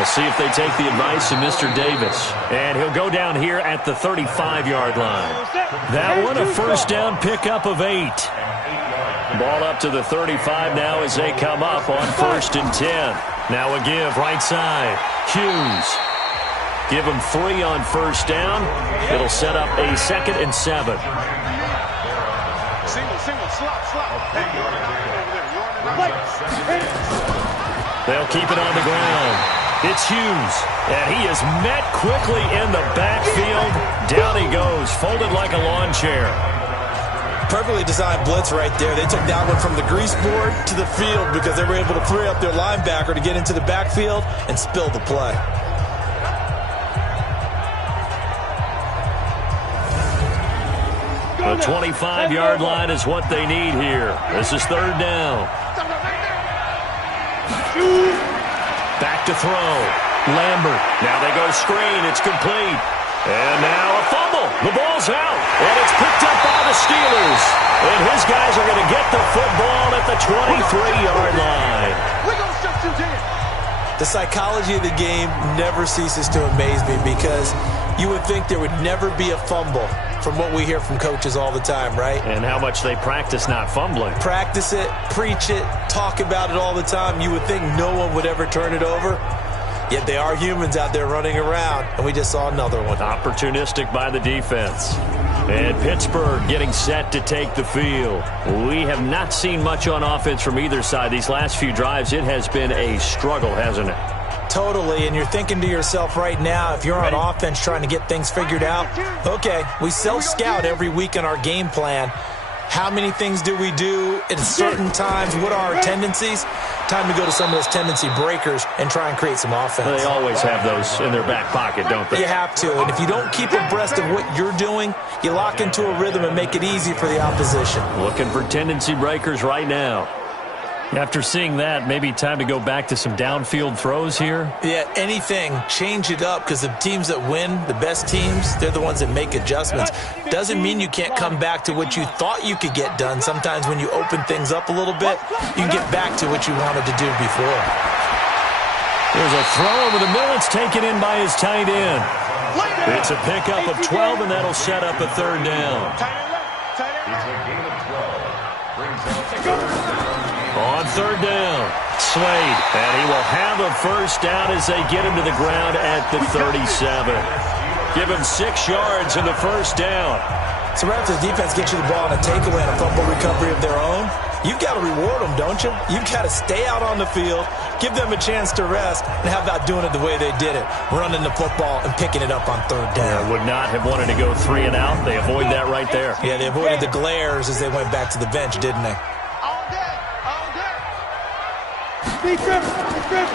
We'll see if they take the advice of Mr. Davis. And he'll go down here at the 35-yard line. That one, a first down pickup of 8. Ball up to the 35 now as they come up on 1st and 10. Now a give right side. Hughes. Give him 3 on first down. It'll set up a 2nd and 7. They'll keep it on the ground. It's Hughes, and he is met quickly in the backfield. Down he goes, folded like a lawn chair. Perfectly designed blitz right there. They took that one from the grease board to the field because they were able to free up their linebacker to get into the backfield and spill the play. The 25-yard line is what they need here. This is 3rd down. Back to throw. Lambert. Now they go screen. It's complete. And now a fumble. The ball's out. And it's picked up by the Steelers. And his guys are going to get the football at the 23-yard line. The psychology of the game never ceases to amaze me because you would think there would never be a fumble from what we hear from coaches all the time, right? And how much they practice not fumbling. Practice it, preach it, talk about it all the time. You would think no one would ever turn it over. Yet they are humans out there running around, and we just saw another one. Opportunistic by the defense. And Pittsburgh getting set to take the field. We have not seen much on offense from either side. These last few drives, it has been a struggle, hasn't it? Totally, and you're thinking to yourself right now, if you're on offense trying to get things figured out, okay, we self-scout every week in our game plan. How many things do we do at certain times? What are our tendencies? Time to go to some of those tendency breakers and try and create some offense. They always have those in their back pocket, don't they? You have to, and if you don't keep abreast of what you're doing, you lock into a rhythm and make it easy for the opposition. Looking for tendency breakers right now. After seeing that, maybe time to go back to some downfield throws here. Yeah, anything. Change it up because the teams that win, the best teams, they're the ones that make adjustments. Doesn't mean you can't come back to what you thought you could get done. Sometimes when you open things up a little bit, you can get back to what you wanted to do before. There's a throw over the middle. It's taken in by his tight end. It's a pickup of 12, and that'll set up a 3rd down. On 3rd down, Slade, and he will have a first down as they get him to the ground at the 37. Give him 6 yards in the first down. So right after the defense gets you the ball on a takeaway and a fumble recovery of their own, you've got to reward them, don't you? You've got to stay out on the field, give them a chance to rest, and how about doing it the way they did it, running the football and picking it up on 3rd down. Would not have wanted to go 3 and out. They avoid that right there. Yeah, they avoided the glares as they went back to the bench, didn't they?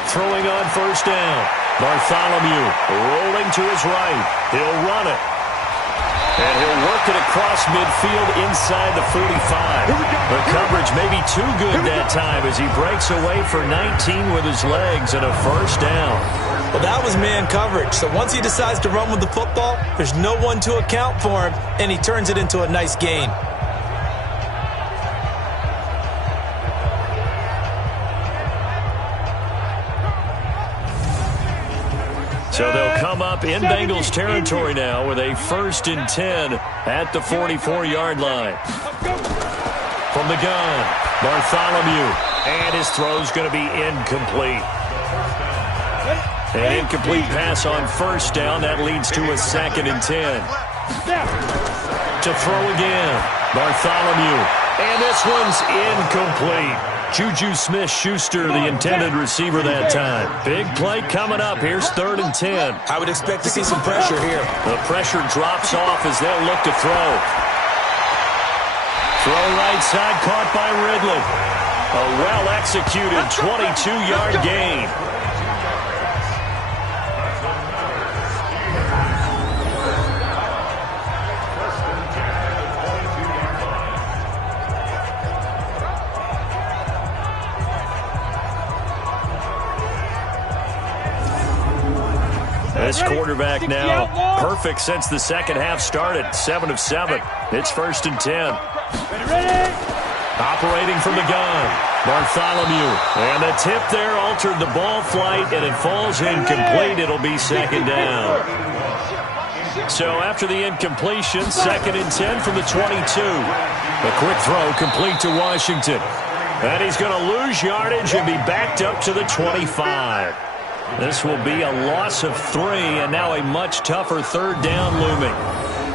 Throwing on first down. Bartholomew rolling to his right. He'll run it. And he'll work it across midfield inside the 45. The coverage may be too good that time as he breaks away for 19 with his legs and a first down. Well, that was man coverage. So once he decides to run with the football, there's no one to account for him, and he turns it into a nice gain. So they'll come up in Bengals territory now with a 1st and 10 at the 44-yard line. From the gun, Bartholomew, and his throw's going to be incomplete. An incomplete pass on first down. That leads to a 2nd and 10. to throw again. Bartholomew. And this one's incomplete. Juju Smith-Schuster, the intended receiver that time. Big play coming up. Here's 3rd and 10. I would expect to see some pressure here. The pressure drops off as they'll look to throw. Throw right side, caught by Ridley. A well-executed 22-yard gain. This quarterback now perfect since the second half started. 7 of 7. It's 1st and 10. Operating from the gun, Bartholomew. And the tip there altered the ball flight, and it falls incomplete. It'll be 2nd down. So after the incompletion, 2nd and 10 from the 22. A quick throw complete to Washington. And he's going to lose yardage and be backed up to the 25. This will be a loss of 3, and now a much tougher 3rd down looming.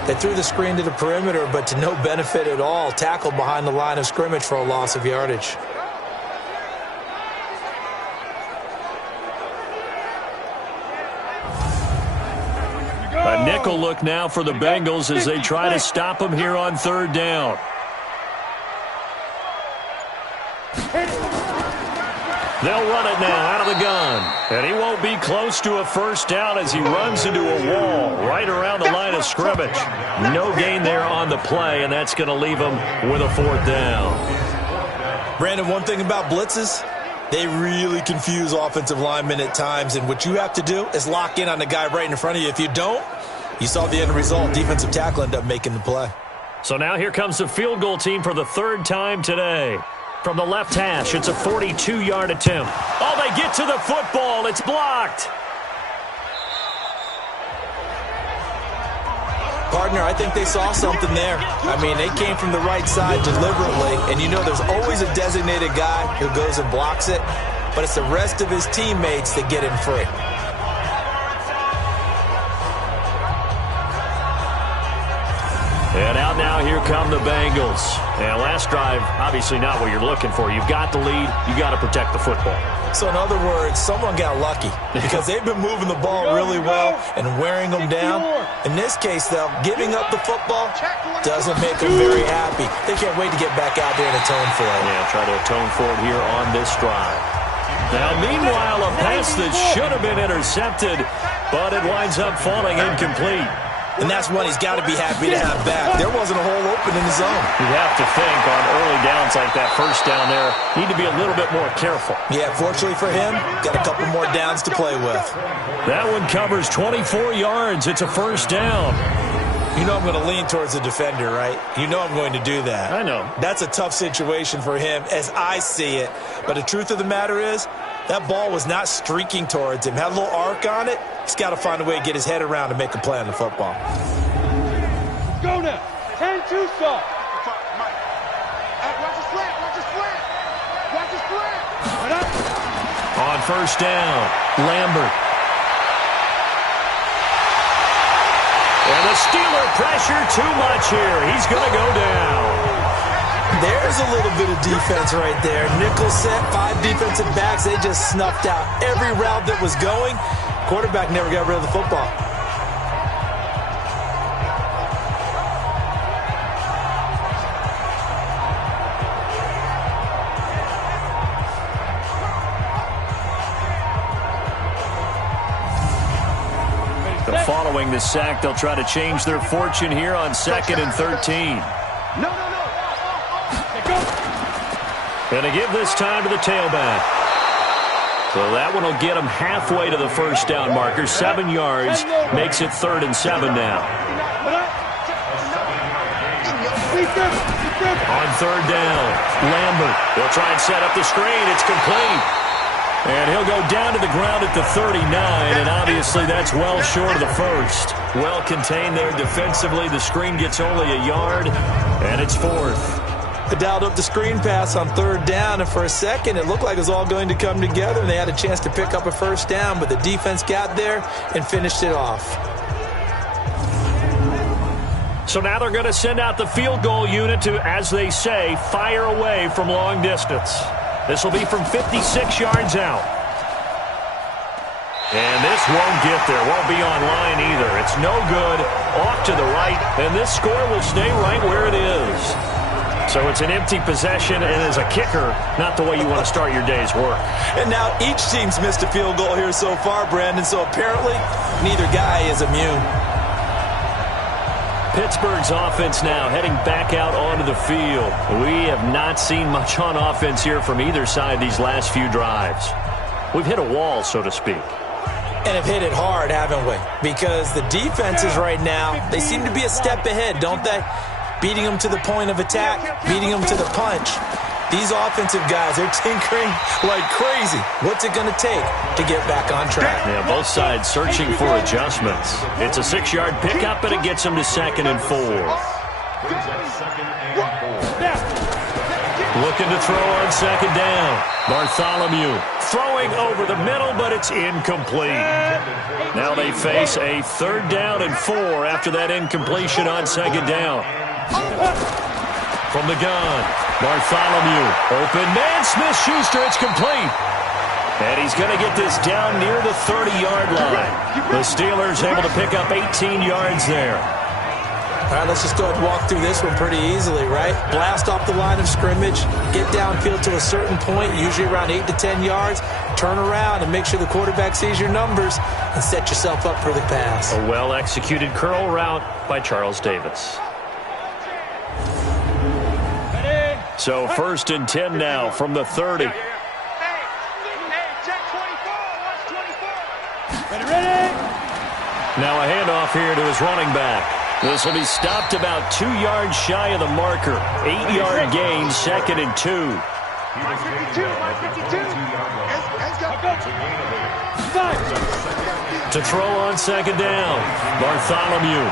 They threw the screen to the perimeter, but to no benefit at all. Tackled behind the line of scrimmage for a loss of yardage. A nickel look now for the Bengals as they try to stop him here on 3rd down. They'll run it now out of the gun. And he won't be close to a 1st down as he runs into a wall right around the line of scrimmage. No gain there on the play, and that's going to leave him with a 4th down. Brandon, one thing about blitzes, they really confuse offensive linemen at times, and what you have to do is lock in on the guy right in front of you. If you don't, you saw the end result. Defensive tackle ended up making the play. So now here comes the field goal team for the 3rd time today. From the left hash, it's a 42-yard attempt. Oh, they get to the football. It's blocked. Partner, I think they saw something there. I mean, they came from the right side deliberately, and you know there's always a designated guy who goes and blocks it, but it's the rest of his teammates that get him free. And out now, here come the Bengals. And last drive, obviously not what you're looking for. You've got the lead. You got to protect the football. So in other words, someone got lucky because they've been moving the ball really well and wearing them down. In this case, though, giving up the football doesn't make them very happy. They can't wait to get back out there and atone for it. Yeah, try to atone for it here on this drive. Now, meanwhile, a pass that should have been intercepted, but it winds up falling incomplete. And that's one he's got to be happy to have back. There wasn't a hole open in his zone. You'd have to think on early downs like that 1st down there, need to be a little bit more careful. Yeah, fortunately for him, got a couple more downs to play with. That one covers 24 yards. It's a 1st down. You know I'm going to lean towards the defender, right? You know I'm going to do that. I know. That's a tough situation for him as I see it. But the truth of the matter is, that ball was not streaking towards him. Had a little arc on it. He's got to find a way to get his head around and make a play on the football. Go now. 10-2 soft. Watch the slant. Watch the slant. Watch the slant. On 1st down, Lambert. And the Steeler pressure too much here. He's going to go down. There's a little bit of defense right there. Nickel set, 5 defensive backs. They just snuffed out every route that was going. Quarterback never got rid of the football. Following the sack, they'll try to change their fortune here on 2nd and 13. No. And to give this time to the tailback. So that one will get them halfway to the 1st down marker. 7 yards makes it 3rd and 7 now. On 3rd down, Lambert. They'll try and set up the screen. It's complete. And he'll go down to the ground at the 39, and obviously that's well short of the 1st. Well contained there defensively. The screen gets only a yard, and it's 4th. They dialed up the screen pass on 3rd down, and for a second it looked like it was all going to come together, and they had a chance to pick up a 1st down, but the defense got there and finished it off. So now they're going to send out the field goal unit to, as they say, fire away from long distance. This will be from 56 yards out. And this won't get there. Won't be on line either. It's no good. Off to the right. And this score will stay right where it is. So it's an empty possession, and as a kicker, not the way you want to start your day's work. And now each team's missed a field goal here so far, Brandon, so apparently neither guy is immune. Pittsburgh's offense now heading back out onto the field. We have not seen much on offense here from either side these last few drives. We've hit a wall, so to speak. And have hit it hard, haven't we? Because the defenses right now, they seem to be a step ahead, don't they? Beating them to the point of attack, beating them to the punch. These offensive guys, they're tinkering like crazy. What's it going to take to get back on track? Yeah, both sides searching for adjustments. It's a 6-yard pickup, and it gets them to 2nd and 4. Looking to throw on 2nd down. Bartholomew throwing over the middle, but it's incomplete. Now they face a 3rd down and 4 after that incompletion on 2nd down. From the gun, Bartholomew. Open man, Smith-Schuster, it's complete. And he's going to get this down near the 30-yard line. The Steelers able to pick up 18 yards there. All right, let's just go ahead and walk through this one pretty easily, right? Blast off the line of scrimmage, get downfield to a certain point, usually around 8 to 10 yards, turn around and make sure the quarterback sees your numbers and set yourself up for the pass. A well-executed curl route by Charles Davis. So 1st and 10 now from the 30. Now a handoff here to his running back. This will be stopped about 2 yards shy of the marker. 8-yard gain, 2nd and 2. To throw on 2nd down, Bartholomew.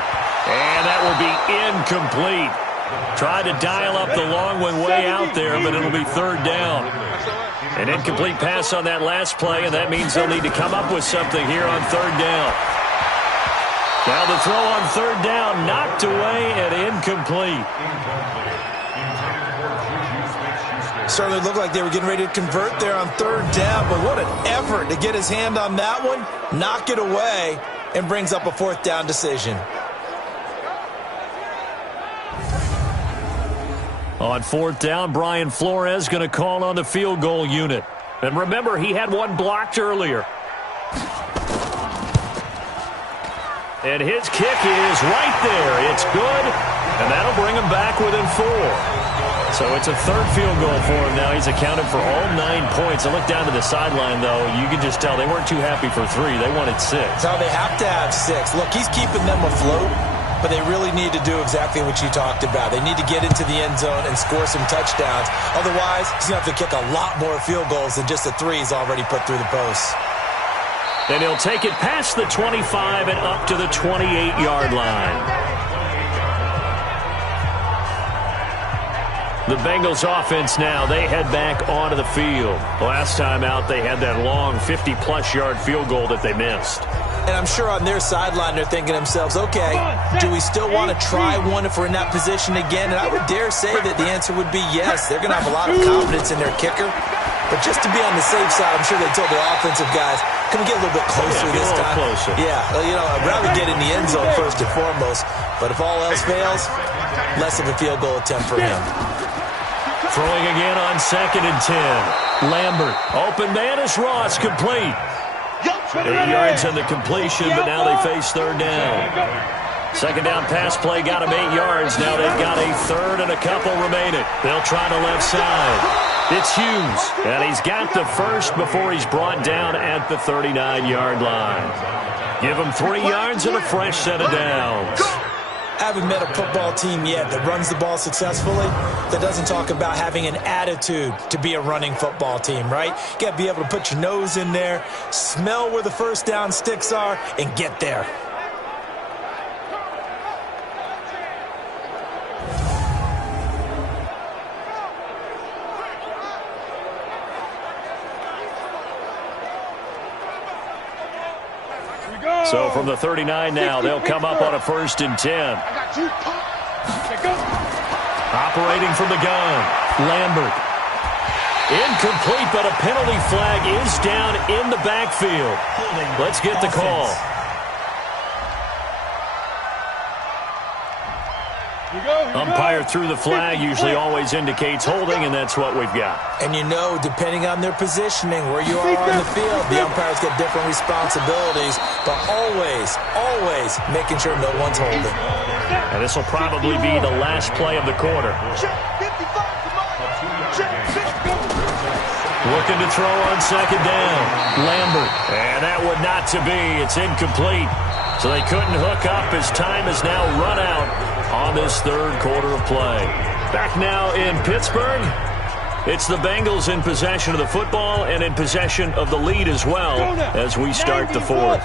And that will be incomplete. Tried to dial up the long one way out there, but it'll be 3rd down. An incomplete pass on that last play, and that means they'll need to come up with something here on 3rd down. Now the throw on 3rd down, knocked away and incomplete. Certainly looked like they were getting ready to convert there on 3rd down, but what an effort to get his hand on that one, knock it away, and brings up a 4th down decision. On 4th down, Brian Flores going to call on the field goal unit. And remember, he had one blocked earlier. And his kick is right there. It's good, and that'll bring him back within 4. So it's a 3rd field goal for him now. He's accounted for all 9 points. I look down to the sideline, though. You can just tell they weren't too happy for 3. They wanted 6. No, they have to have 6. Look, he's keeping them afloat, but they really need to do exactly what you talked about. They need to get into the end zone and score some touchdowns. Otherwise, he's going to have to kick a lot more field goals than just the 3 he's already put through the posts. And he'll take it past the 25 and up to the 28-yard line. The Bengals offense now, they head back onto the field. Last time out, they had that long 50-plus yard field goal that they missed. And I'm sure on their sideline they're thinking to themselves, okay, do we still want to try one if we're in that position again? And I would dare say that the answer would be yes. They're going to have a lot of confidence in their kicker. But just to be on the safe side, I'm sure they told their offensive guys, can we get a little bit closer this time? Closer. Yeah, you know, I'd rather get in the end zone first and foremost. But if all else fails, less of a field goal attempt for him. Throwing again on 2nd and 10. Lambert, open man is Ross, complete. 8 yards on the completion, but now they face 3rd down. 2nd down pass play got him 8 yards. Now they've got a 3rd and a couple remaining. They'll try the left side. It's Hughes, and he's got the first before he's brought down at the 39-yard line. Give him 3 yards and a fresh set of downs. Haven't met a football team yet that runs the ball successfully that doesn't talk about having an attitude to be a running football team, right? You got to be able to put your nose in there, smell where the first down sticks are, and get there. So from the 39 now, they'll come up on a 1st and 10. Operating from the gun, Lambert. Incomplete, but a penalty flag is down in the backfield. Let's get the call. Umpire threw the flag, usually always indicates holding, and that's what we've got. And you know, depending on their positioning, where you are on the field, the umpires get different responsibilities, but always making sure no one's holding. And this will probably be the last play of the quarter. Looking to throw on 2nd down. Lambert. And that one not to be. It's incomplete. So they couldn't hook up as time is now run out on this 3rd quarter of play. Back now in Pittsburgh. It's the Bengals in possession of the football and in possession of the lead as well as we start the 4th.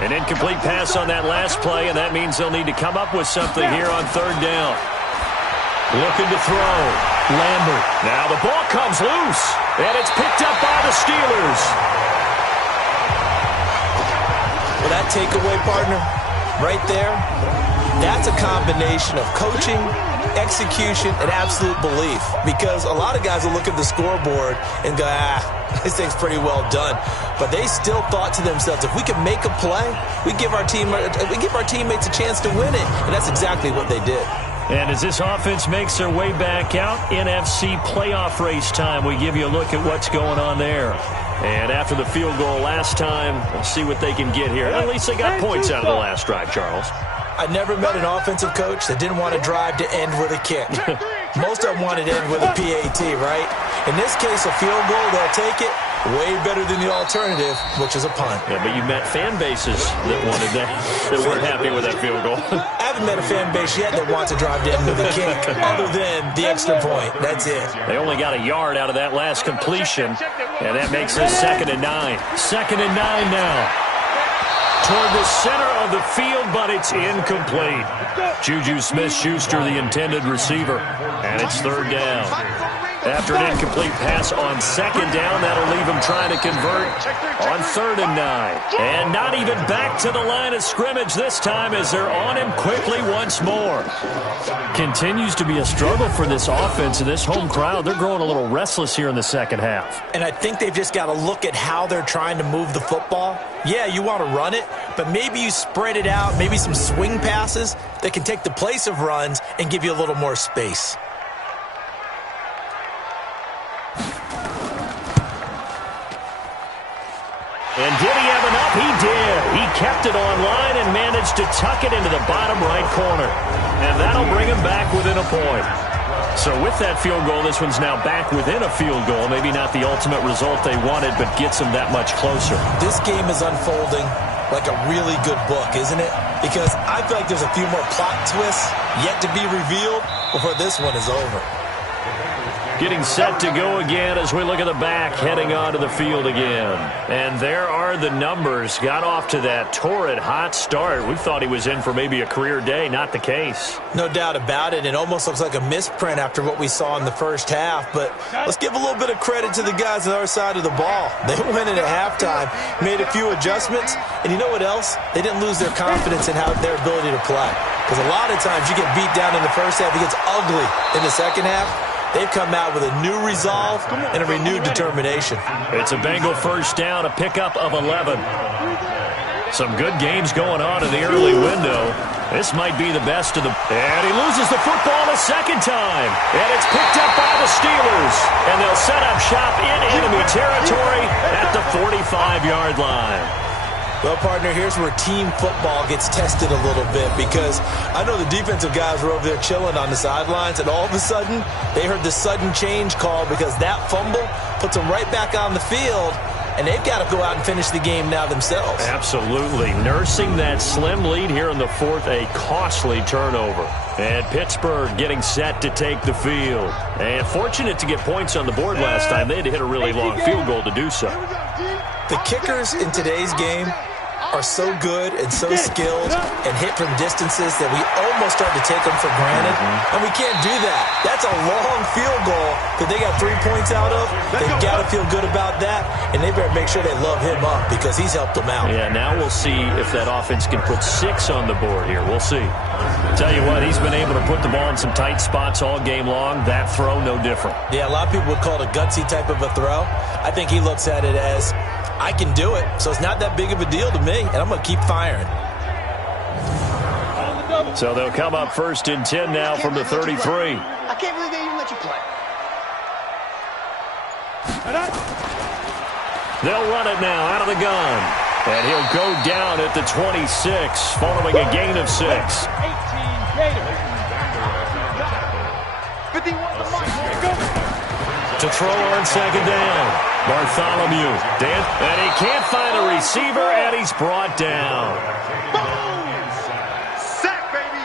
An incomplete pass on that last play, and that means they'll need to come up with something here on 3rd down. Looking to throw. Lambert. Now the ball comes loose, and it's picked up by the Steelers. Well, that takeaway, partner, right there, that's a combination of coaching, execution, and absolute belief. Because a lot of guys will look at the scoreboard and go, this thing's pretty well done. But they still thought to themselves, if we can make a play, we give our teammates a chance to win it. And that's exactly what they did. And as this offense makes their way back out, NFC playoff race time, we give you a look at what's going on there. And after the field goal last time, we'll see what they can get here. At least they got points out of the last drive, Charles. I never met an offensive coach that didn't want to drive to end with a kick. Most of them wanted to end with a PAT, right? In this case, a field goal, they'll take it. Way better than the alternative, which is a punt. Yeah, but you met fan bases that wanted that weren't happy with that field goal. I haven't met a fan base yet that wants to drive to end with a kick, other than the extra point. That's it. They only got a yard out of that last completion, and that makes it 2nd and 9. 2nd and 9 now. Toward the center of the field, but it's incomplete. Juju Smith-Schuster, the intended receiver, and it's 3rd down. After an incomplete pass on 2nd down, that'll leave him trying to convert on 3rd and 9. And not even back to the line of scrimmage this time as they're on him quickly once more. Continues to be a struggle for this offense and this home crowd. They're growing a little restless here in the 2nd half. And I think they've just got to look at how they're trying to move the football. Yeah, you want to run it, but maybe you spread it out, maybe some swing passes that can take the place of runs and give you a little more space. And did he have enough? He did. He kept it online and managed to tuck it into the bottom right corner. And that'll bring him back within a point. So with that field goal, this one's now back within a field goal. Maybe not the ultimate result they wanted, but gets them that much closer. This game is unfolding like a really good book, isn't it? Because I feel like there's a few more plot twists yet to be revealed before this one is over. Getting set to go again as we look at the back, heading onto the field again. And there are the numbers. Got off to that torrid hot start. We thought he was in for maybe a career day. Not the case. No doubt about it. It almost looks like a misprint after what we saw in the first half. But let's give a little bit of credit to the guys on our side of the ball. They went in at halftime, made a few adjustments, and you know what else? They didn't lose their confidence in their ability to play. Because a lot of times you get beat down in the first half, it gets ugly in the second half. They've come out with a new resolve and a renewed determination. It's a Bengal 1st down, a pickup of 11. Some good games going on in the early window. This might be the best of the... And he loses the football a 2nd time. And it's picked up by the Steelers. And they'll set up shop in enemy territory at the 45-yard line. Well, partner, here's where team football gets tested a little bit because I know the defensive guys were over there chilling on the sidelines, and all of a sudden, they heard the sudden change call because that fumble puts them right back on the field, and they've got to go out and finish the game now themselves. Absolutely. Nursing that slim lead here in the 4th, a costly turnover. And Pittsburgh getting set to take the field. And fortunate to get points on the board last time. They had to hit a really long field goal to do so. The kickers in today's game are so good and so skilled and hit from distances that we almost start to take them for granted, and we can't do that. That's a long field goal that they got 3 points out of. They've got to feel good about that, and they better make sure they love him up because he's helped them out. Yeah, now we'll see if that offense can put 6 on the board here. We'll see. Tell you what, he's been able to put the ball in some tight spots all game long. That throw, no different. Yeah, a lot of people would call it a gutsy type of a throw. I think he looks at it as, I can do it, so it's not that big of a deal to me, and I'm going to keep firing. So they'll come up 1st and 10 now from the 33. I can't believe they even let you play. They'll run it now out of the gun. And he'll go down at the 26 following a gain of 6. 18 Gators. 51 to Mike. To throw on 2nd down. Bartholomew. And he can't find a receiver, and he's brought down. Sack, baby.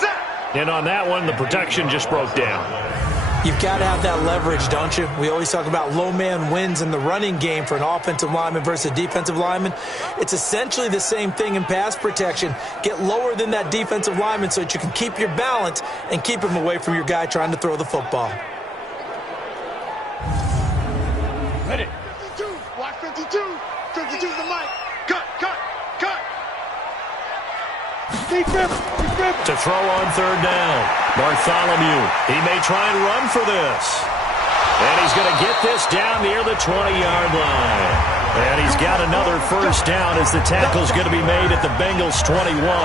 Sack. And on that one, the protection just broke down. You've got to have that leverage, don't you? We always talk about low man wins in the running game for an offensive lineman versus a defensive lineman. It's essentially the same thing in pass protection. Get lower than that defensive lineman so that you can keep your balance and keep him away from your guy trying to throw the football. Ready. 52. Watch 52. 52 to the mic. Cut. To throw on 3rd down. Bartholomew. He may try and run for this. And he's going to get this down near the 20-yard line. And he's got another 1st down as the tackle's going to be made at the Bengals 21. All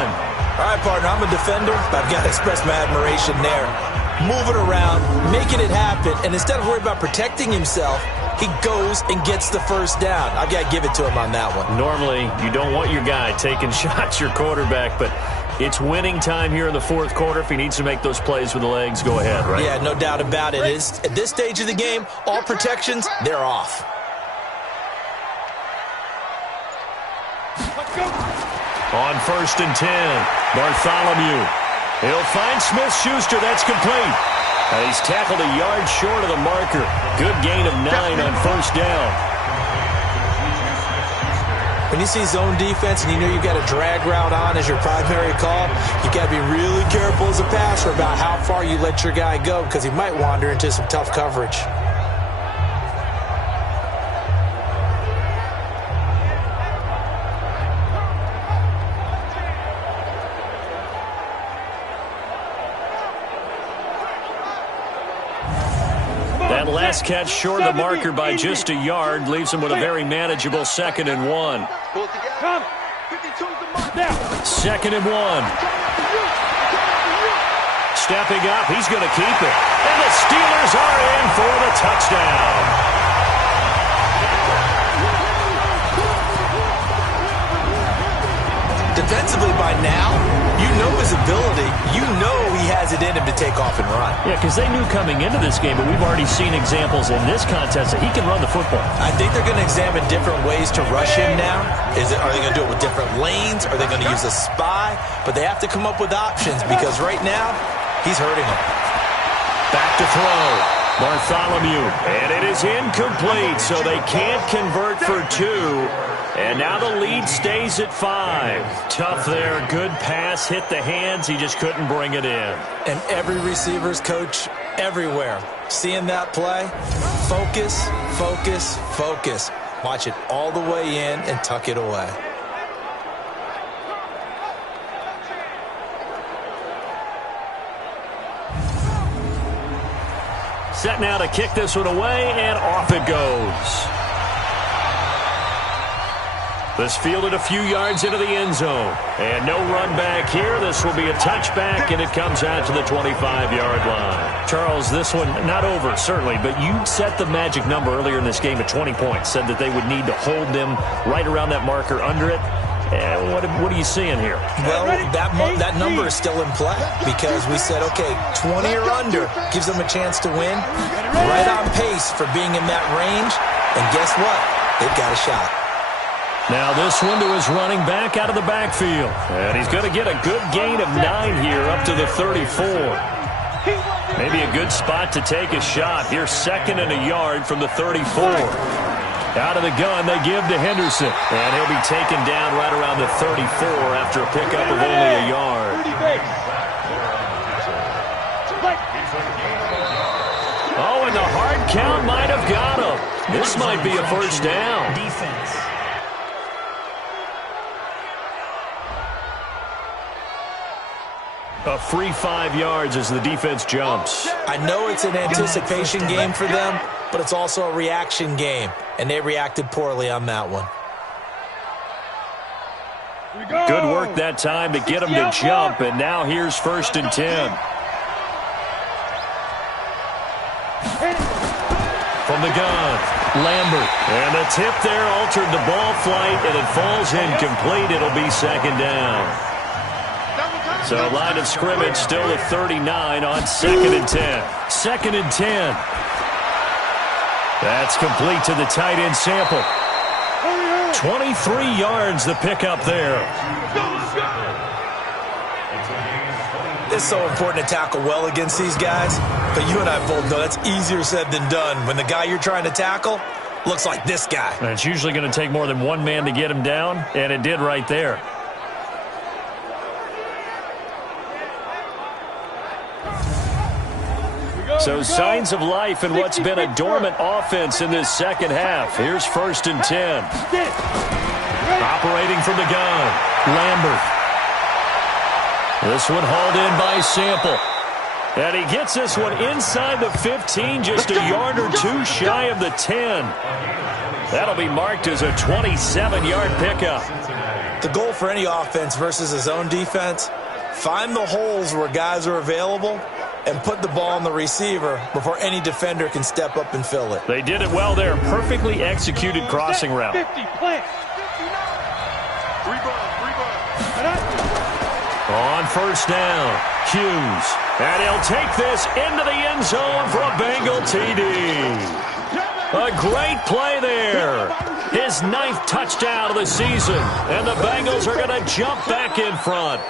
right, partner, I'm a defender, but I've got to express my admiration there. Moving around, making it happen, and instead of worrying about protecting himself, he goes and gets the 1st down. I've got to give it to him on that one. Normally, you don't want your guy taking shots, your quarterback, but it's winning time here in the 4th quarter. If he needs to make those plays with the legs, go ahead, right? Yeah, no doubt about it. At this stage of the game, all protections, they're off. Let's go. On 1st and 10, Bartholomew. He'll find Smith-Schuster. That's complete. And he's tackled a yard short of the marker. Good gain of 9 on 1st down. When you see zone defense and you know you've got a drag route on as your primary call, you've got to be really careful as a passer about how far you let your guy go because he might wander into some tough coverage. That last catch short of the marker by just a yard leaves him with a very manageable 2nd and 1. Come. 52 to Mike. Now. 2nd and 1. Stepping up, he's going to keep it. And the Steelers are in for the touchdown. Defensively by now, you know his ability. You know he has it in him to take off and run. Yeah, because they knew coming into this game, but we've already seen examples in this contest that he can run the football. I think they're going to examine different ways to rush him now. Are they going to do it with different lanes? Are they going to use a spy? But they have to come up with options because right now, he's hurting them. Back to throw. Bartholomew. And it is incomplete, so they can't convert for 2. And now the lead stays at 5. Tough there. Good pass. Hit the hands. He just couldn't bring it in. And every receiver's coach everywhere. Seeing that play, focus, focus, focus. Watch it all the way in and tuck it away. Set now to kick this one away, and off it goes. This fielded a few yards into the end zone. And no run back here. This will be a touchback, and it comes out to the 25-yard line. Charles, this one not over, certainly, but you set the magic number earlier in this game at 20 points. Said that they would need to hold them right around that marker under it. And what are you seeing here? Well, that number is still in play because we said, okay, 20 or under gives them a chance to win. Right on pace for being in that range. And guess what? They've got a shot. Now this one to his running back out of the backfield. And he's going to get a good gain of 9 here up to the 34. Maybe a good spot to take a shot. Here 2nd and a yard from the 34. Out of the gun, they give to Henderson. And he'll be taken down right around the 34 after a pickup of only a yard. Oh, and the hard count might have got him. This might be a first down. Defense. A free 5 yards as the defense jumps. I know it's an anticipation game for them, but it's also a reaction game, and they reacted poorly on that one. Good work that time to get them to jump, and now here's 1st and 10. From the gun, Lambert. And the tip there altered the ball flight, and it falls incomplete. It'll be 2nd down. So line of scrimmage still at 39 on 2nd and 10. 2nd and 10. That's complete to the tight end Sample. 23 yards the pickup there. It's so important to tackle well against these guys, but you and I both know that's easier said than done when the guy you're trying to tackle looks like this guy. And it's usually going to take more than one man to get him down, and it did right there. So signs of life in what's been a dormant offense in this second half. Here's 1st and 10. Operating from the gun, Lambert. This one hauled in by Sample. And he gets this one inside the 15, just a yard or two shy of the 10. That'll be marked as a 27-yard pickup. The goal for any offense versus a zone defense, find the holes where guys are available and put the ball on the receiver before any defender can step up and fill it. They did it well there. Perfectly executed crossing route. 50, plant. On 1st down, Hughes. And he'll take this into the end zone for a Bengal TD. A great play there. His 9th touchdown of the season. And the Bengals are going to jump back in front.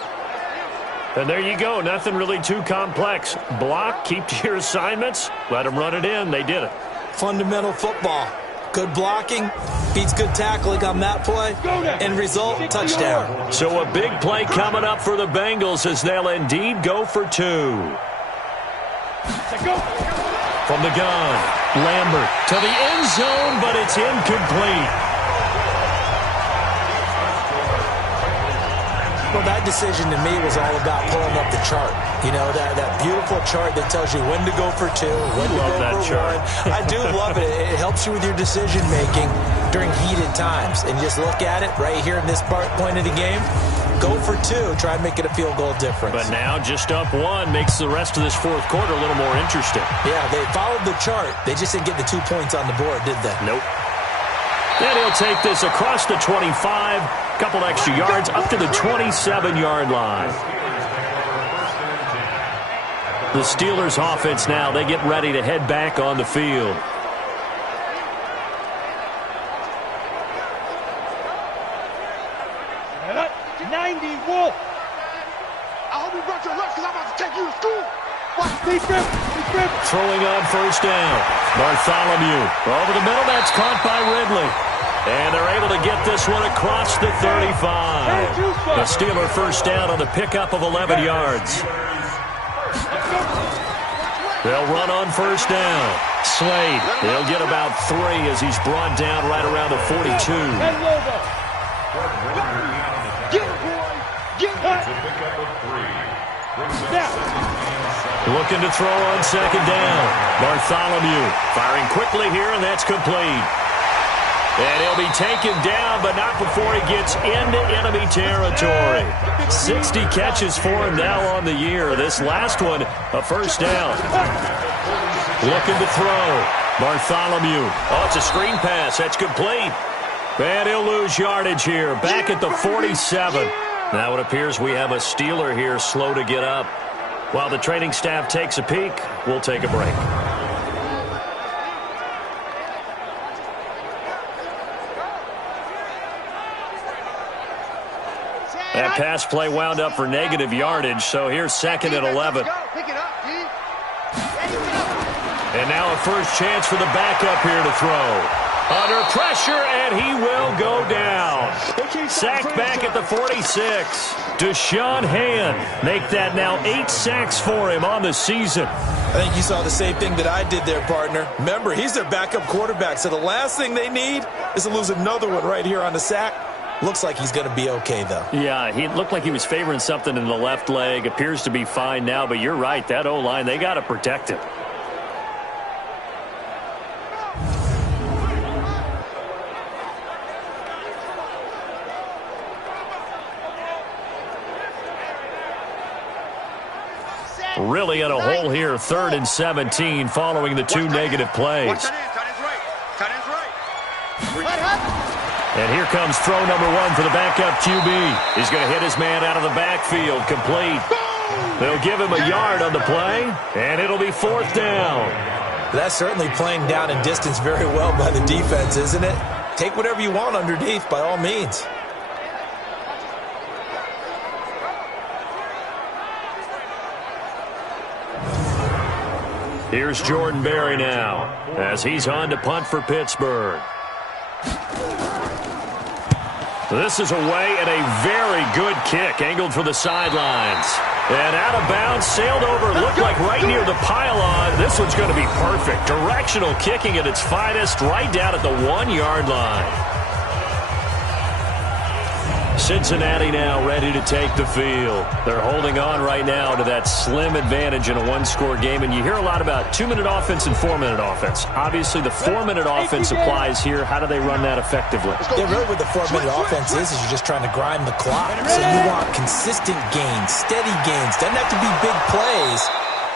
And there you go. Nothing really too complex. Block, keep to your assignments, let them run it in. They did it. Fundamental football. Good blocking, beats good tackling on that play. End result, touchdown. So a big play coming up for the Bengals as they'll indeed go for 2. From the gun, Lambert to the end zone, but it's incomplete. Well, that decision to me was all about pulling up the chart. You know, that beautiful chart that tells you when to go for 2, when to go for 1. I do love it. It helps you with your decision-making during heated times. And just look at it right here in this point of the game. Go for 2. Try and make it a field goal difference. But now just up 1 makes the rest of this 4th quarter a little more interesting. Yeah, they followed the chart. They just didn't get the 2 points on the board, did they? Nope. Then he'll take this across the 25, couple extra yards, up to the 27-yard line. The Steelers' offense now, they get ready to head back on the field. Wolf. I hope you brought your lunch because I'm about to take you to school. Throwing on 1st down. Bartholomew over the middle. That's caught by Ridley. And they're able to get this one across the 35. The Steeler 1st down on the pickup of 11 yards. They'll run on 1st down. Slade, he'll get about 3 as he's brought down right around the 42. Looking to throw on 2nd down. Bartholomew firing quickly here, and that's complete. And he'll be taken down, but not before he gets into enemy territory. 60 catches for him now on the year. This last one, a 1st down. Looking to throw. Bartholomew. Oh, it's a screen pass. That's complete. And he'll lose yardage here. Back at the 47. Now it appears we have a Steeler here slow to get up. While the training staff takes a peek, we'll take a break. That pass play wound up for negative yardage, so here's 2nd and 11. And now a first chance for the backup here to throw. Under pressure, and he will go down. Sacked back at the 46. Deshaun Hand make that now 8 sacks for him on the season. I think you saw the same thing that I did there, partner. Remember, he's their backup quarterback, so the last thing they need is to lose another one right here on the sack. Looks like he's going to be okay, though. Yeah, he looked like he was favoring something in the left leg. Appears to be fine now, but you're right. That O-line, they got to protect him. Really in a hole here, 3rd and 17 following the 2 negative plays. And here comes throw number 1 for the backup QB. He's going to hit his man out of the backfield, complete. They'll give him a yard on the play, and it'll be 4th down. That's certainly playing down and distance very well by the defense, isn't it? Take whatever you want underneath, by all means. Here's Jordan Berry now, as he's on to punt for Pittsburgh. This is away, and a very good kick, angled for the sidelines. And out of bounds, sailed over, looked like right near the pylon. This one's going to be perfect. Directional kicking at its finest, right down at the 1-yard line. Cincinnati now ready to take the field. They're holding on right now to that slim advantage in a 1-score game, and you hear a lot about 2-minute offense and 4-minute offense. Obviously, the 4-minute offense applies here. How do they run that effectively? Yeah, really what the 4-minute offense is you're just trying to grind the clock. So you want consistent gains, steady gains. Doesn't have to be big plays,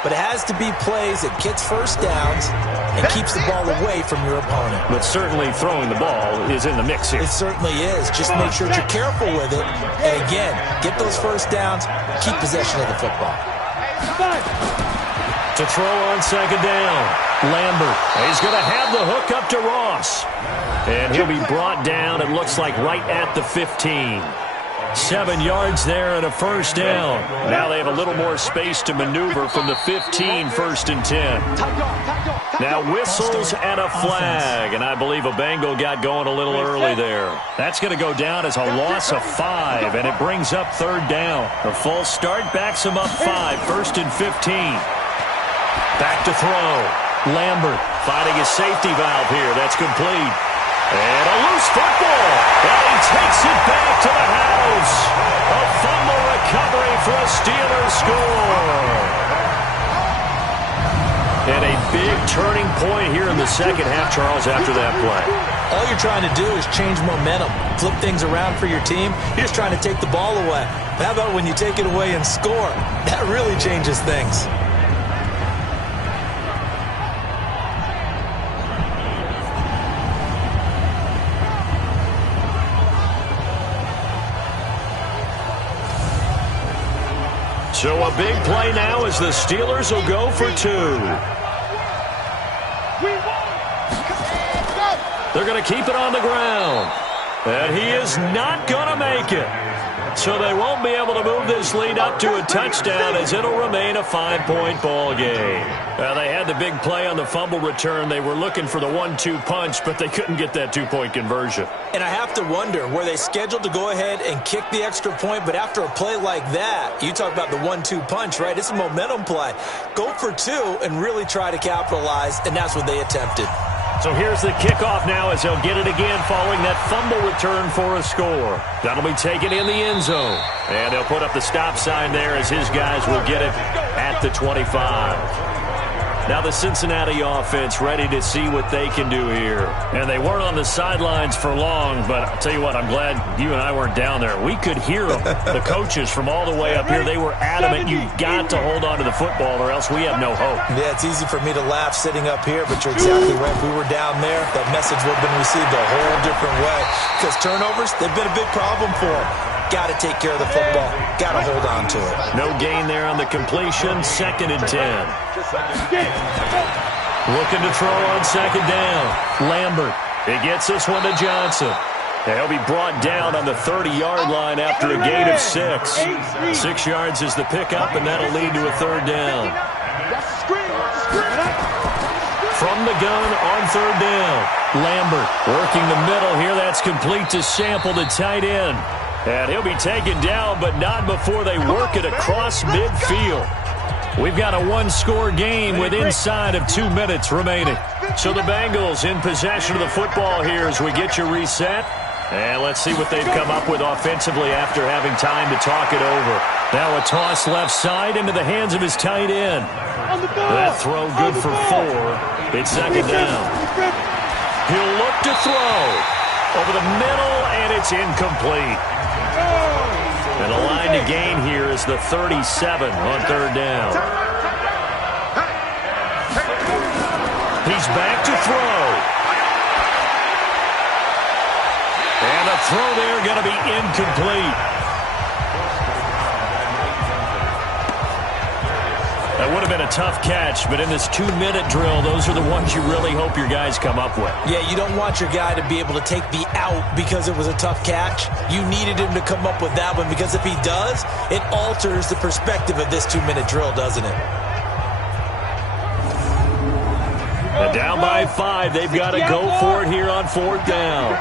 but it has to be plays that gets first downs and keeps the ball away from your opponent. But certainly throwing the ball is in the mix here. It certainly is. Just make sure that you're careful with it. And again, get those first downs, keep possession of the football. To throw on 2nd down, Lambert. He's going to have the hook up to Ross. And he'll be brought down, it looks like, right at the 15. 7 yards there and a 1st down. Now they have a little more space to maneuver from the 15, 1st and 10. Now whistles and a flag, and I believe a Bengal got going a little early there. That's going to go down as a loss of 5, and it brings up 3rd down. The false start backs him up 5, 1st and 15. Back to throw. Lambert finding his safety valve here. That's complete. And a loose football. And he takes it back to the house. A fumble recovery for a Steelers score. And a big turning point here in the second half, Charles, after that play. All you're trying to do is change momentum, flip things around for your team. You're just trying to take the ball away. How about when you take it away and score? That really changes things. So a big play now as the Steelers will go for 2. They're going to keep it on the ground. And he is not going to make it. So they won't be able to move this lead up to a touchdown as it'll remain a 5-point ball game. They had the big play on the fumble return. They were looking for the 1-2 punch, but they couldn't get that 2-point conversion. And I have to wonder, were they scheduled to go ahead and kick the extra point? But after a play like that, you talk about the 1-2 punch, right? It's a momentum play. Go for 2 and really try to capitalize, and that's what they attempted. So here's the kickoff now as they'll get it again following that fumble return for a score. That'll be taken in the end zone. And they'll put up the stop sign there as his guys will get it at the 25. Now the Cincinnati offense ready to see what they can do here. And they weren't on the sidelines for long, but I'll tell you what, I'm glad you and I weren't down there. We could hear the coaches from all the way up here. They were adamant, you've got to hold on to the football or else we have no hope. Yeah, it's easy for me to laugh sitting up here, but you're exactly right. If we were down there, that message would have been received a whole different way. Because turnovers, they've been a big problem for them. Got to take care of the football. Got to hold on to it. No gain there on the completion. 2nd and 10. Looking to throw on 2nd down. Lambert. He gets this one to Johnson. He'll be brought down on the 30-yard line after a gain of 6. 6 yards is the pickup, and that'll lead to a 3rd down. From the gun on 3rd down. Lambert working the middle here. That's complete to Sample, the tight end. And he'll be taken down, but not before they work it across midfield. We've got a one-score game with inside of 2 minutes remaining. So the Bengals in possession of the football here as we get you reset. And let's see what they've come up with offensively after having time to talk it over. Now a toss left side into the hands of his tight end. That throw good for 4. It's second down. He'll look to throw. Over the middle, and it's incomplete. And the line to gain here is the 37 on third down. He's back to throw. And the throw there going to be incomplete. That would have been a tough catch, but in this 2-minute drill, those are the ones you really hope your guys come up with. Yeah, you don't want your guy to be able to take the out because it was a tough catch. You needed him to come up with that one because if he does, it alters the perspective of this 2-minute drill, doesn't it? And down by 5, they've got to go for it here on fourth down.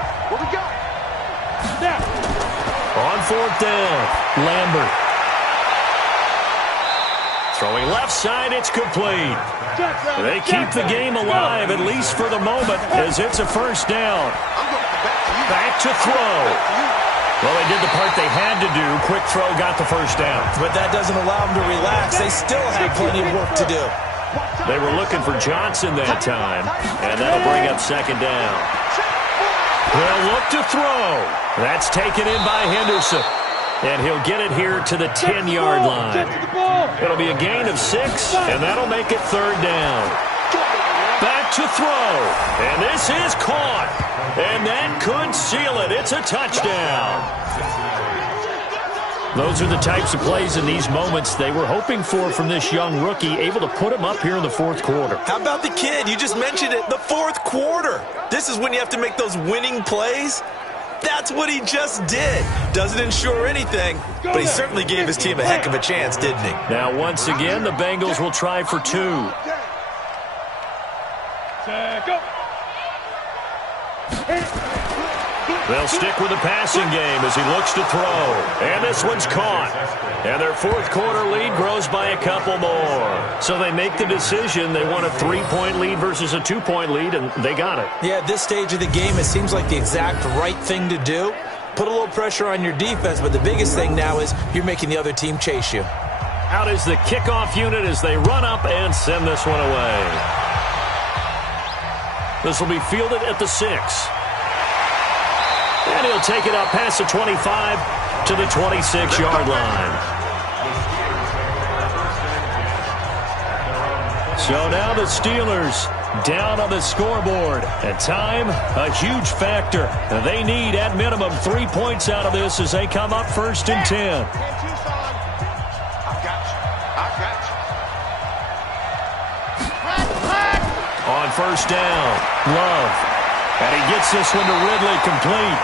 On fourth down, Lambert. Throwing left side, it's complete. They keep the game alive, at least for the moment, as it's a first down. Back to throw. Well, they did the part they had to do. Quick throw got the first down. But that doesn't allow them to relax. They still have plenty of work to do. They were looking for Johnson that time, and that'll bring up second down. They'll look to throw. That's taken in by Henderson. And he'll get it here to the 10-yard line. It'll be a gain of 6, and that'll make it third down. Back to throw. And this is caught. And that could seal it. It's a touchdown. Those are the types of plays in these moments they were hoping for from this young rookie, able to put him up here in the fourth quarter. How about the kid? You just mentioned it, the fourth quarter. This is when you have to make those winning plays. That's what he just did. Doesn't ensure anything, but he certainly gave his team a heck of a chance, didn't he? Now, once again, the Bengals will try for 2. They'll stick with the passing game as he looks to throw. And this one's caught. And their fourth quarter lead grows by a couple more. So they make the decision. They want a 3-point lead versus a 2-point lead, and they got it. Yeah, at this stage of the game, it seems like the exact right thing to do. Put a little pressure on your defense, but the biggest thing now is you're making the other team chase you. Out is the kickoff unit as they run up and send this one away. This will be fielded at the 6. And he'll take it up past the 25 to the 26-yard line. So now the Steelers down on the scoreboard. And time, a huge factor. They need, at minimum, 3 points out of this as they come up 1st and 10. On first down, Love. And he gets this one to Ridley complete.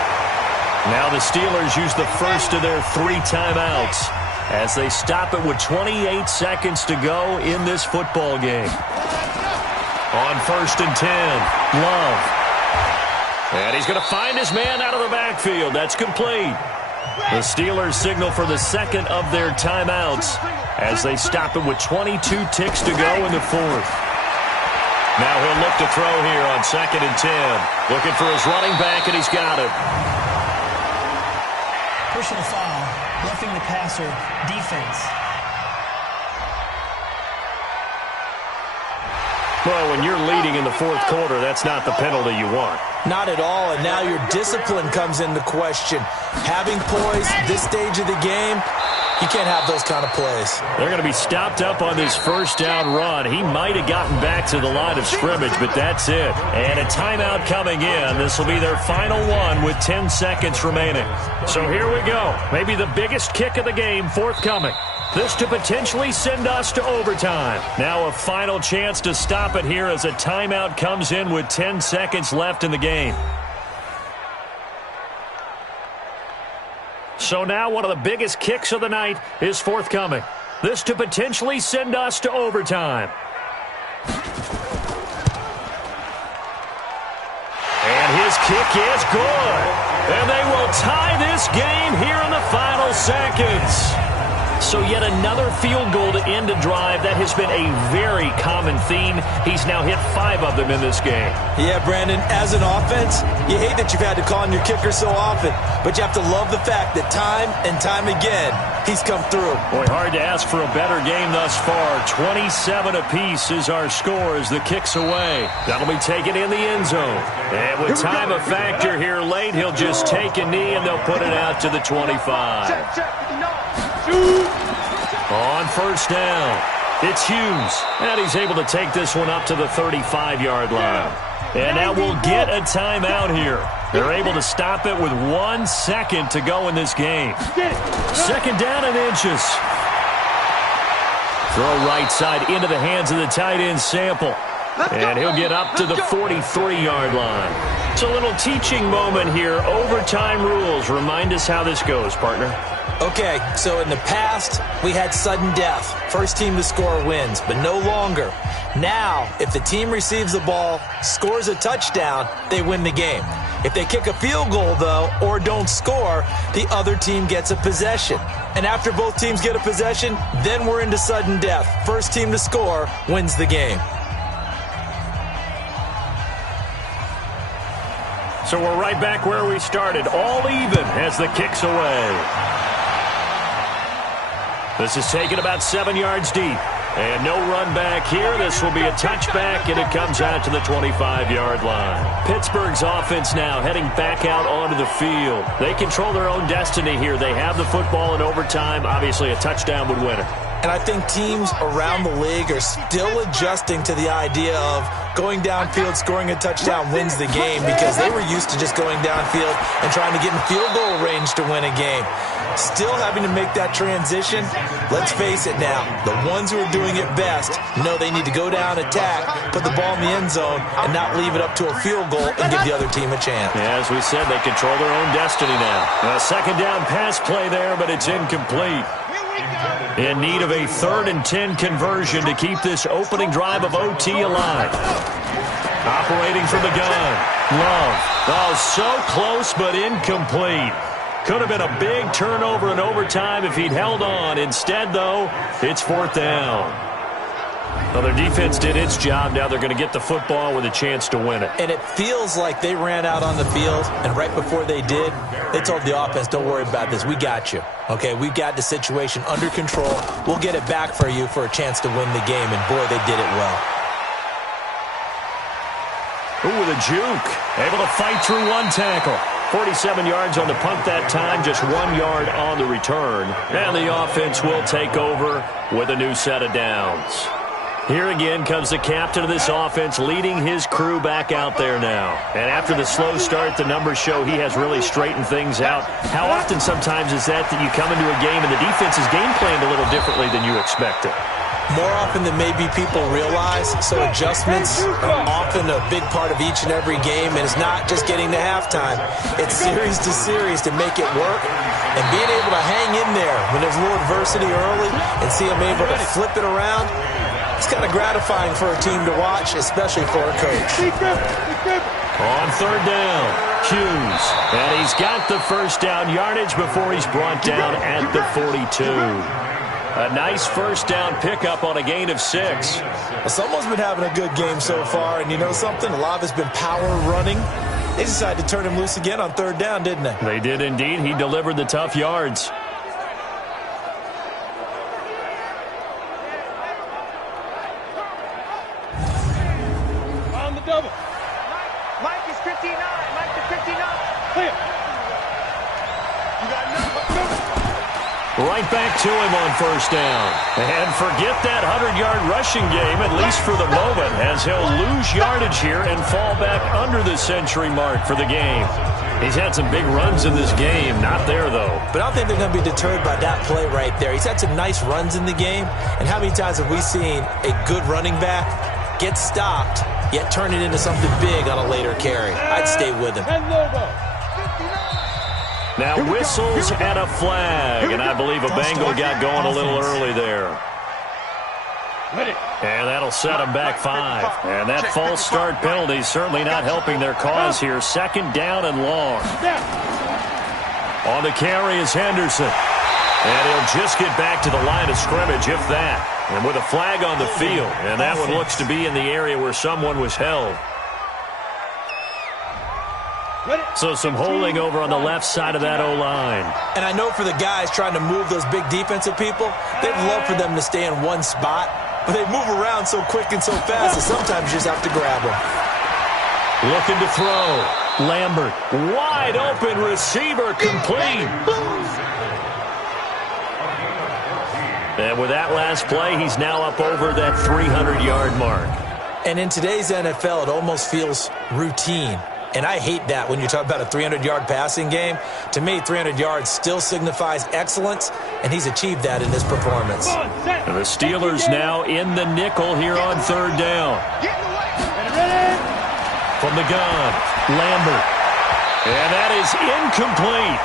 Now the Steelers use the first of their 3 timeouts as they stop it with 28 seconds to go in this football game. On 1st and 10, Love. And he's going to find his man out of the backfield. That's complete. The Steelers signal for the second of their timeouts as they stop it with 22 ticks to go in the 4th. Now he'll look to throw here on 2nd and 10. Looking for his running back, and he's got it. Personal foul, roughing the passer, defense. Well, when you're leading in the 4th quarter, that's not the penalty you want. Not at all, and now your discipline comes into question. Having poise this stage of the game, you can't have those kind of plays. They're going to be stopped up on this first down run. He might have gotten back to the line of scrimmage, but that's it. And a timeout coming in. This will be their final one with 10 seconds remaining. So here we go. Maybe the biggest kick of the game forthcoming. This to potentially send us to overtime. Now a final chance to stop it here as a timeout comes in with 10 seconds left in the game. So now one of the biggest kicks of the night is forthcoming. This to potentially send us to overtime. is good. And they will tie this game here in the final seconds. So yet another field goal to end a drive. That has been a very common theme. He's now hit 5 of them in this game. Yeah, Brandon, as an offense, you hate that you've had to call on your kicker so often, but you have to love the fact that time and time again, he's come through. Boy, hard to ask for a better game thus far. 27 apiece is our score as the kick's away. That'll be taken in the end zone. And with time a factor here late, he'll just take a knee and they'll put it out to the 25. On first down, it's Hughes. And he's able to take this one up to the 35-yard line. And now we'll get a timeout here. They're able to stop it with 1 second to go in this game. Second down and inches. Throw right side into the hands of the tight end Sample. And he'll get up to the 43-yard line. It's a little teaching moment here. Overtime rules. Remind us how this goes, partner. Okay, so in the past, we had sudden death. First team to score wins, but no longer. Now, if the team receives the ball, scores a touchdown, they win the game. If they kick a field goal, though, or don't score, the other team gets a possession. And after both teams get a possession, then we're into sudden death. First team to score wins the game. So we're right back where we started, all even as the kick's away. This is taken about 7 yards deep. And no run back here. This will be a touchback, and it comes out to the 25-yard line. Pittsburgh's offense now heading back out onto the field. They control their own destiny here. They have the football in overtime. Obviously, a touchdown would win it. And I think teams around the league are still adjusting to the idea of going downfield, scoring a touchdown wins the game, because they were used to just going downfield and trying to get in field goal range to win a game. Still having to make that transition. Let's face it now, the ones who are doing it best know they need to go down, attack, put the ball in the end zone, and not leave it up to a field goal and give the other team a chance. Yeah, as we said, they control their own destiny now. A second down pass play there, but it's incomplete. In need of a 3rd and 10 conversion to keep this opening drive of OT alive. Operating from the gun. Love. Oh, so close, but incomplete. Could have been a big turnover in overtime if he'd held on. Instead, though, it's 4th down. Well, their defense did its job. Now they're going to get the football with a chance to win it. And it feels like they ran out on the field, and right before they did, they told the offense, don't worry about this. We got you. Okay, we got the situation under control. We'll get it back for you for a chance to win the game, and boy, they did it well. Ooh, with a juke. Able to fight through one tackle. 47 yards on the punt that time, just 1 yard on the return. And the offense will take over with a new set of downs. Here again comes the captain of this offense, leading his crew back out there now. And after the slow start, the numbers show he has really straightened things out. How often sometimes is that you come into a game and the defense is game planned a little differently than you expected? More often than maybe people realize, so adjustments are often a big part of each and every game, and it's not just getting to halftime. It's series to series to make it work, and being able to hang in there when there's a little adversity early and see them able to flip it around, it's kind of gratifying for a team to watch, especially for a coach. On 3rd down, Hughes, and he's got the first down yardage before he's brought down at the 42. A nice first down pickup on a gain of 6. Well, someone's been having a good game so far, and you know something? A lot of it's been power running. They decided to turn him loose again on 3rd down, didn't they? They did indeed. He delivered the tough yards. On the double. Mike is 59. Mike is 59. Clear. You got no. Right back to him on first down. And forget that 100-yard rushing game, at least for the moment, as he'll lose yardage here and fall back under the century mark for the game. He's had some big runs in this game. Not there, though. But I don't think they're going to be deterred by that play right there. He's had some nice runs in the game. And how many times have we seen a good running back get stopped, yet turn it into something big on a later carry? I'd stay with him. And logo. Now whistles and a flag, and I believe a Bengal got going a little early there. Ready. And that'll set them back 5. And that false start penalty certainly not helping their cause here. 2nd down and long. On the carry is Henderson. And he'll just get back to the line of scrimmage, if that. And with a flag on the field. And that one looks to be in the area where someone was held. So some holding over on the left side of that O-line. And I know for the guys trying to move those big defensive people, they'd love for them to stay in one spot. But they move around so quick and so fast that sometimes you just have to grab them. Looking to throw. Lambert. Wide open receiver complete. And with that last play, he's now up over that 300-yard mark. And in today's NFL, it almost feels routine. And I hate that when you talk about a 300-yard passing game. To me, 300 yards still signifies excellence, and he's achieved that in this performance. And the Steelers now in the nickel here on 3rd down. From the gun, Lambert. And that is incomplete.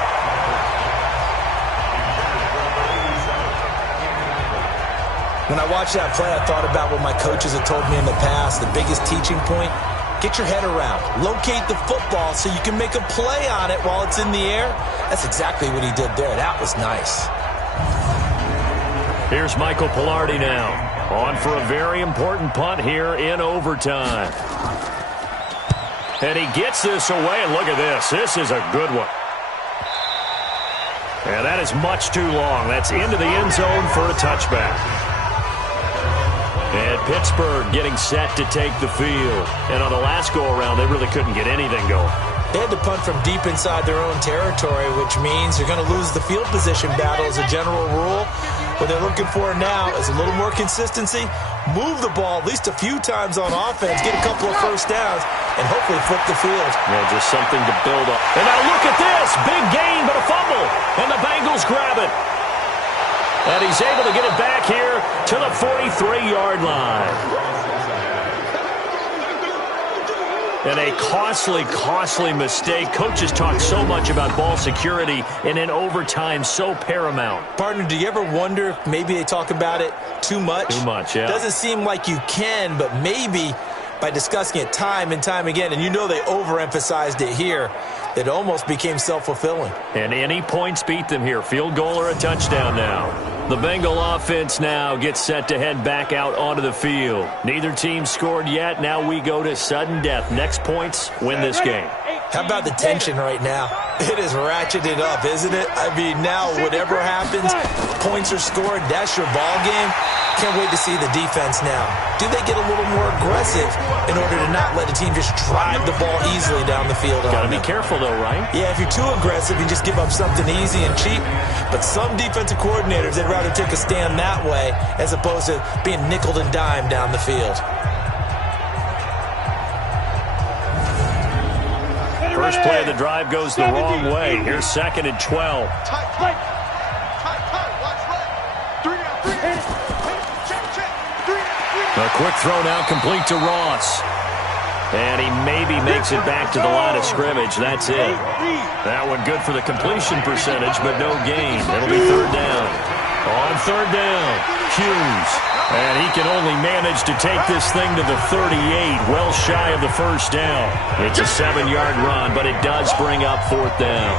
When I watched that play, I thought about what my coaches had told me in the past. The biggest teaching point, get your head around. Locate the football so you can make a play on it while it's in the air. That's exactly what he did there. That was nice. Here's Michael Pilardi now. On for a very important punt here in overtime. And he gets this away, and look at this. This is a good one. And that is much too long. That's into the end zone for a touchback. And Pittsburgh getting set to take the field. And on the last go-around, they really couldn't get anything going. They had to punt from deep inside their own territory, which means they're going to lose the field position battle as a general rule. What they're looking for now is a little more consistency, move the ball at least a few times on offense, get a couple of first downs, and hopefully flip the field. Yeah, just something to build up. And now look at this. Big gain, but a fumble. And the Bengals grab it. And he's able to get it back here to the 43-yard line. And a costly mistake. Coaches talk so much about ball security, and in overtime, so paramount. Partner, do you ever wonder if maybe they talk about it too much? Too much, yeah. Doesn't seem like you can, but maybe by discussing it time and time again, and you know they overemphasized it here, it almost became self-fulfilling. And any points beat them here. Field goal or a touchdown now. The Bengal offense now gets set to head back out onto the field. Neither team scored yet. Now we go to sudden death. Next points win this game. How about the tension right now? It is ratcheted up, isn't it? I mean, now whatever happens, points are scored, that's your ball game. Can't wait to see the defense now. Do they get a little more aggressive in order to not let a team just drive the ball easily down the field? Got to be careful, though, right? Yeah, if you're too aggressive, you just give up something easy and cheap. But some defensive coordinators, they'd rather take a stand that way as opposed to being nickeled and dimed down the field. First play of the drive goes the wrong way. Here's 2nd and 12. A quick throw now complete to Ross. And he maybe makes it back to the line of scrimmage. That's it. That one good for the completion percentage, but no gain. It'll be 3rd down. On 3rd down, Hughes. And he can only manage to take this thing to the 38, well shy of the first down. It's a 7-yard run, but it does bring up 4th down.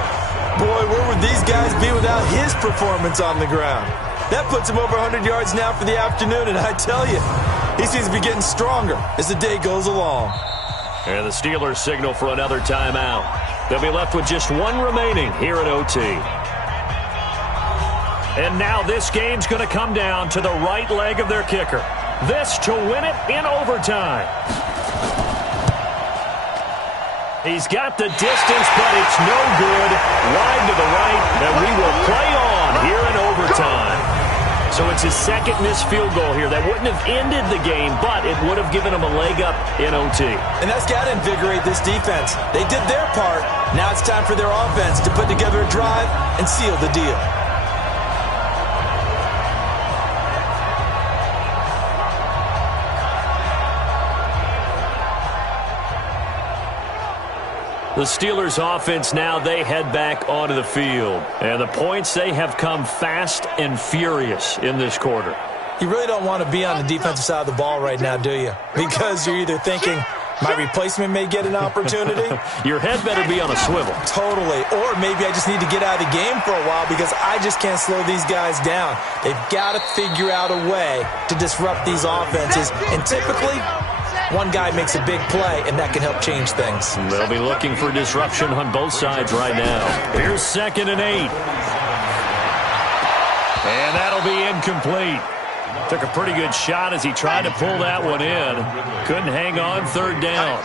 Boy, where would these guys be without his performance on the ground? That puts him over 100 yards now for the afternoon, and I tell you, he seems to be getting stronger as the day goes along. And the Steelers signal for another timeout. They'll be left with just one remaining here at OT. And now this game's going to come down to the right leg of their kicker. This to win it in overtime. He's got the distance, but it's no good. Wide to the right, and we will play on here in overtime. So it's his 2nd missed field goal here. That wouldn't have ended the game, but it would have given him a leg up in OT. And that's got to invigorate this defense. They did their part. Now it's time for their offense to put together a drive and seal the deal. The Steelers offense now, they head back onto the field. And the points, they have come fast and furious in this quarter. You really don't want to be on the defensive side of the ball right now, do you? Because you're either thinking, my replacement may get an opportunity. Your head better be on a swivel. Totally. Or maybe I just need to get out of the game for a while because I just can't slow these guys down. They've got to figure out a way to disrupt these offenses. And typically, one guy makes a big play, and that can help change things. They'll be looking for disruption on both sides right now. Here's 2nd and 8. And that'll be incomplete. Took a pretty good shot as he tried to pull that one in. Couldn't hang on 3rd down.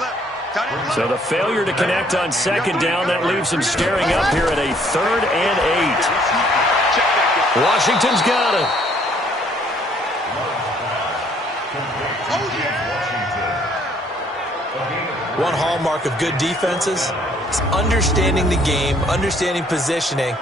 So the failure to connect on 2nd down, that leaves him staring up here at a 3rd and 8. Washington's got it. One hallmark of good defenses is understanding the game, understanding positioning,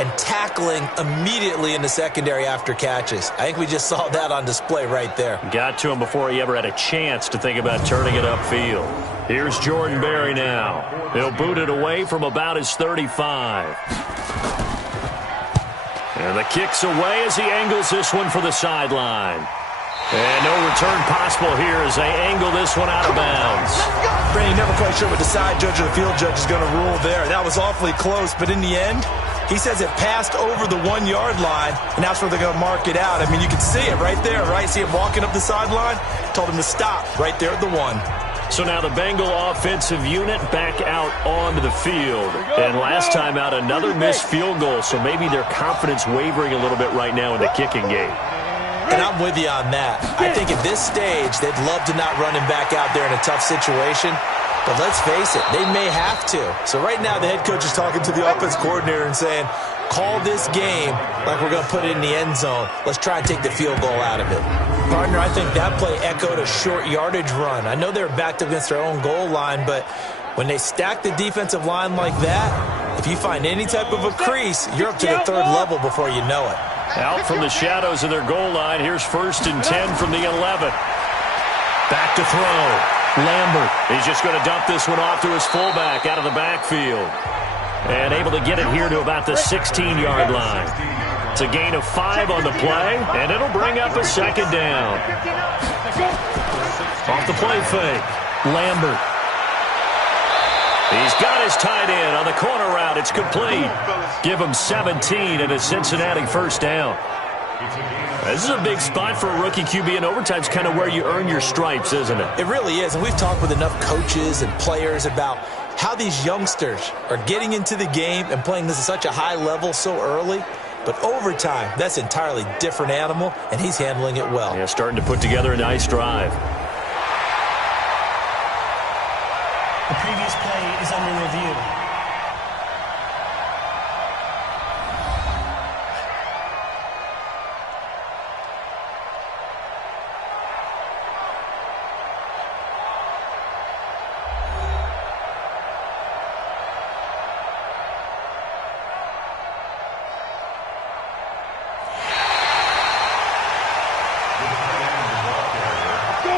and tackling immediately in the secondary after catches. I think we just saw that on display right there. Got to him before he ever had a chance to think about turning it upfield. Here's Jordan Berry now. He'll boot it away from about his 35. And the kick's away as he angles this one for the sideline. And no return possible here as they angle this one out of bounds. Brandon, never quite sure what the side judge or the field judge is going to rule there. That was awfully close, but in the end, he says it passed over the 1-yard line, and that's where they're going to mark it out. I mean, you can see it right there, right? See him walking up the sideline? Told him to stop right there at the 1. So now the Bengal offensive unit back out onto the field. And last time out, another missed field goal, so maybe their confidence wavering a little bit right now in the kicking game. And I'm with you on that. I think at this stage, they'd love to not run him back out there in a tough situation. But let's face it, they may have to. So right now, the head coach is talking to the offense coordinator and saying, call this game like we're going to put it in the end zone. Let's try and take the field goal out of it. Partner, I think that play echoed a short yardage run. I know they're backed up against their own goal line, but when they stack the defensive line like that, if you find any type of a crease, you're up to the 3rd level before you know it. Out from the shadows of their goal line. Here's 1st and 10 from the 11. Back to throw. Lambert. He's just going to dump this one off to his fullback out of the backfield. And able to get it here to about the 16-yard line. It's a gain of 5 on the play, and it'll bring up a 2nd down. Off the play fake. Lambert. He's got his tight end on the corner route. It's complete. Give him 17 and a Cincinnati 1st down. This is a big spot for a rookie QB, and overtime's kind of where you earn your stripes, isn't it? It really is, and we've talked with enough coaches and players about how these youngsters are getting into the game and playing this at such a high level so early. But overtime, that's an entirely different animal, and he's handling it well. Yeah, starting to put together a nice drive. The previous play is under review.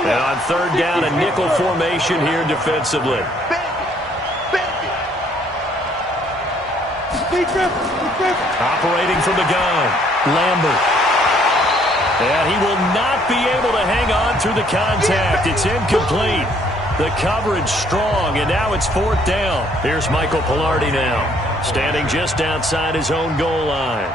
And on 3rd down, a nickel formation here defensively. Operating from the gun, Lambert. And he will not be able to hang on through the contact. It's incomplete. The coverage strong, and now it's 4th down. Here's Michael Pilardi now, standing just outside his own goal line.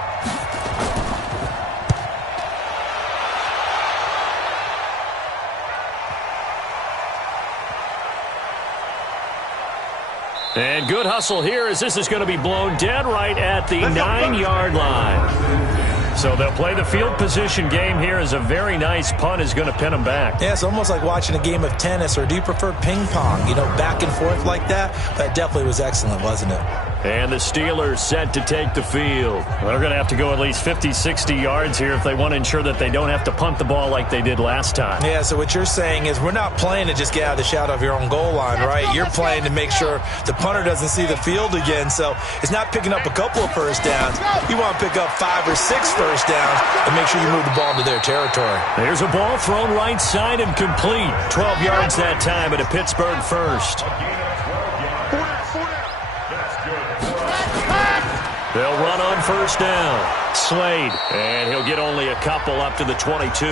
And good hustle here as this is going to be blown dead right at the 9-yard line. So they'll play the field position game here as a very nice punt is going to pin them back. Yeah, it's almost like watching a game of tennis, or do you prefer ping pong? You know, back and forth like that? That definitely was excellent, wasn't it? And the Steelers set to take the field. They're going to have to go at least 50, 60 yards here if they want to ensure that they don't have to punt the ball like they did last time. Yeah, so what you're saying is we're not playing to just get out of the shadow of your own goal line, right? You're playing to make sure the punter doesn't see the field again. So it's not picking up a couple of first downs. You want to pick up 5 or 6 first downs and make sure you move the ball into their territory. There's a ball thrown right side and complete. 12 yards that time at a Pittsburgh first. They'll run on first down. Slade, and he'll get only a couple up to the 22.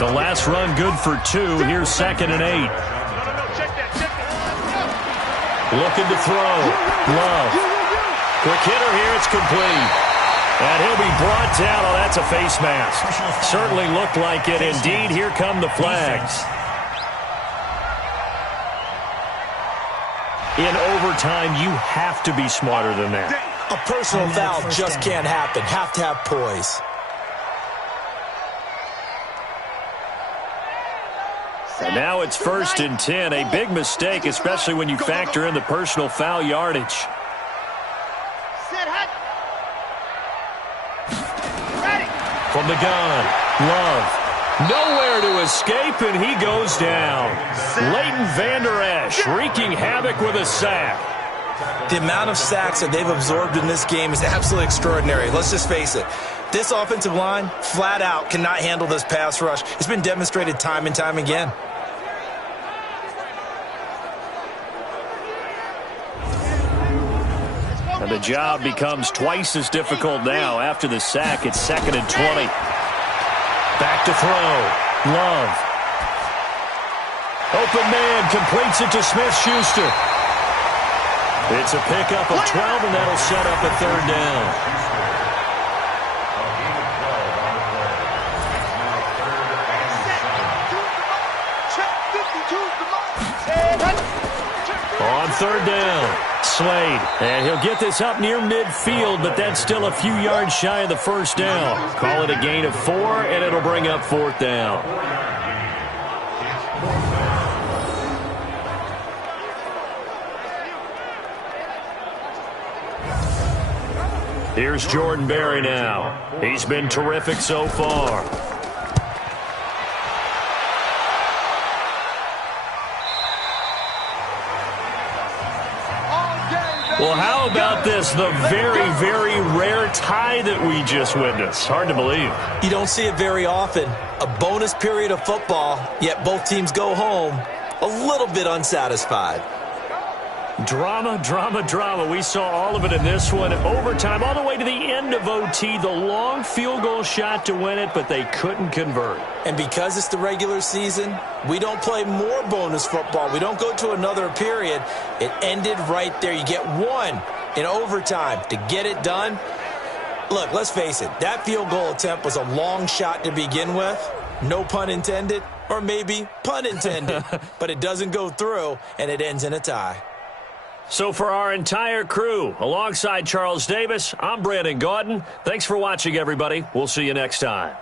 The last run good for 2. Here's 2nd and 8. Looking to throw. Love. Quick hitter here. It's complete. And he'll be brought down. Oh, that's a face mask. Certainly looked like it. Indeed, here come the flags. In overtime, you have to be smarter than that. A personal foul just can't happen. Have to have poise. And now it's 1st and 10. A big mistake, especially when you factor in the personal foul yardage. From the gun, Love. Nowhere to escape, and he goes down. Leighton Vander Esch wreaking havoc with a sack. The amount of sacks that they've absorbed in this game is absolutely extraordinary. Let's just face it. This offensive line, flat out, cannot handle this pass rush. It's been demonstrated time and time again. And the job becomes twice as difficult now. After the sack, it's 2nd and 20. Back to throw. Love. Open man completes it to Smith-Schuster. It's a pickup of 12, and that'll set up a 3rd down. On 3rd down, Slade. And he'll get this up near midfield, but that's still a few yards shy of the 1st down. Call it a gain of 4, and it'll bring up 4th down. Here's Jordan Berry now. He's been terrific so far. Well, how about this? The very, very rare tie that we just witnessed. Hard to believe. You don't see it very often. A bonus period of football, yet both teams go home a little bit unsatisfied. Drama, drama, drama. We saw all of it in this one. Overtime, all the way to the end of OT. The long field goal shot to win it, but they couldn't convert. And because it's the regular season, we don't play more bonus football. We don't go to another period. It ended right there. You get one in overtime to get it done. Look, let's face it. That field goal attempt was a long shot to begin with. No pun intended, or maybe pun intended. But it doesn't go through, and it ends in a tie. So for our entire crew, alongside Charles Davis, I'm Brandon Gaudin. Thanks for watching, everybody. We'll see you next time.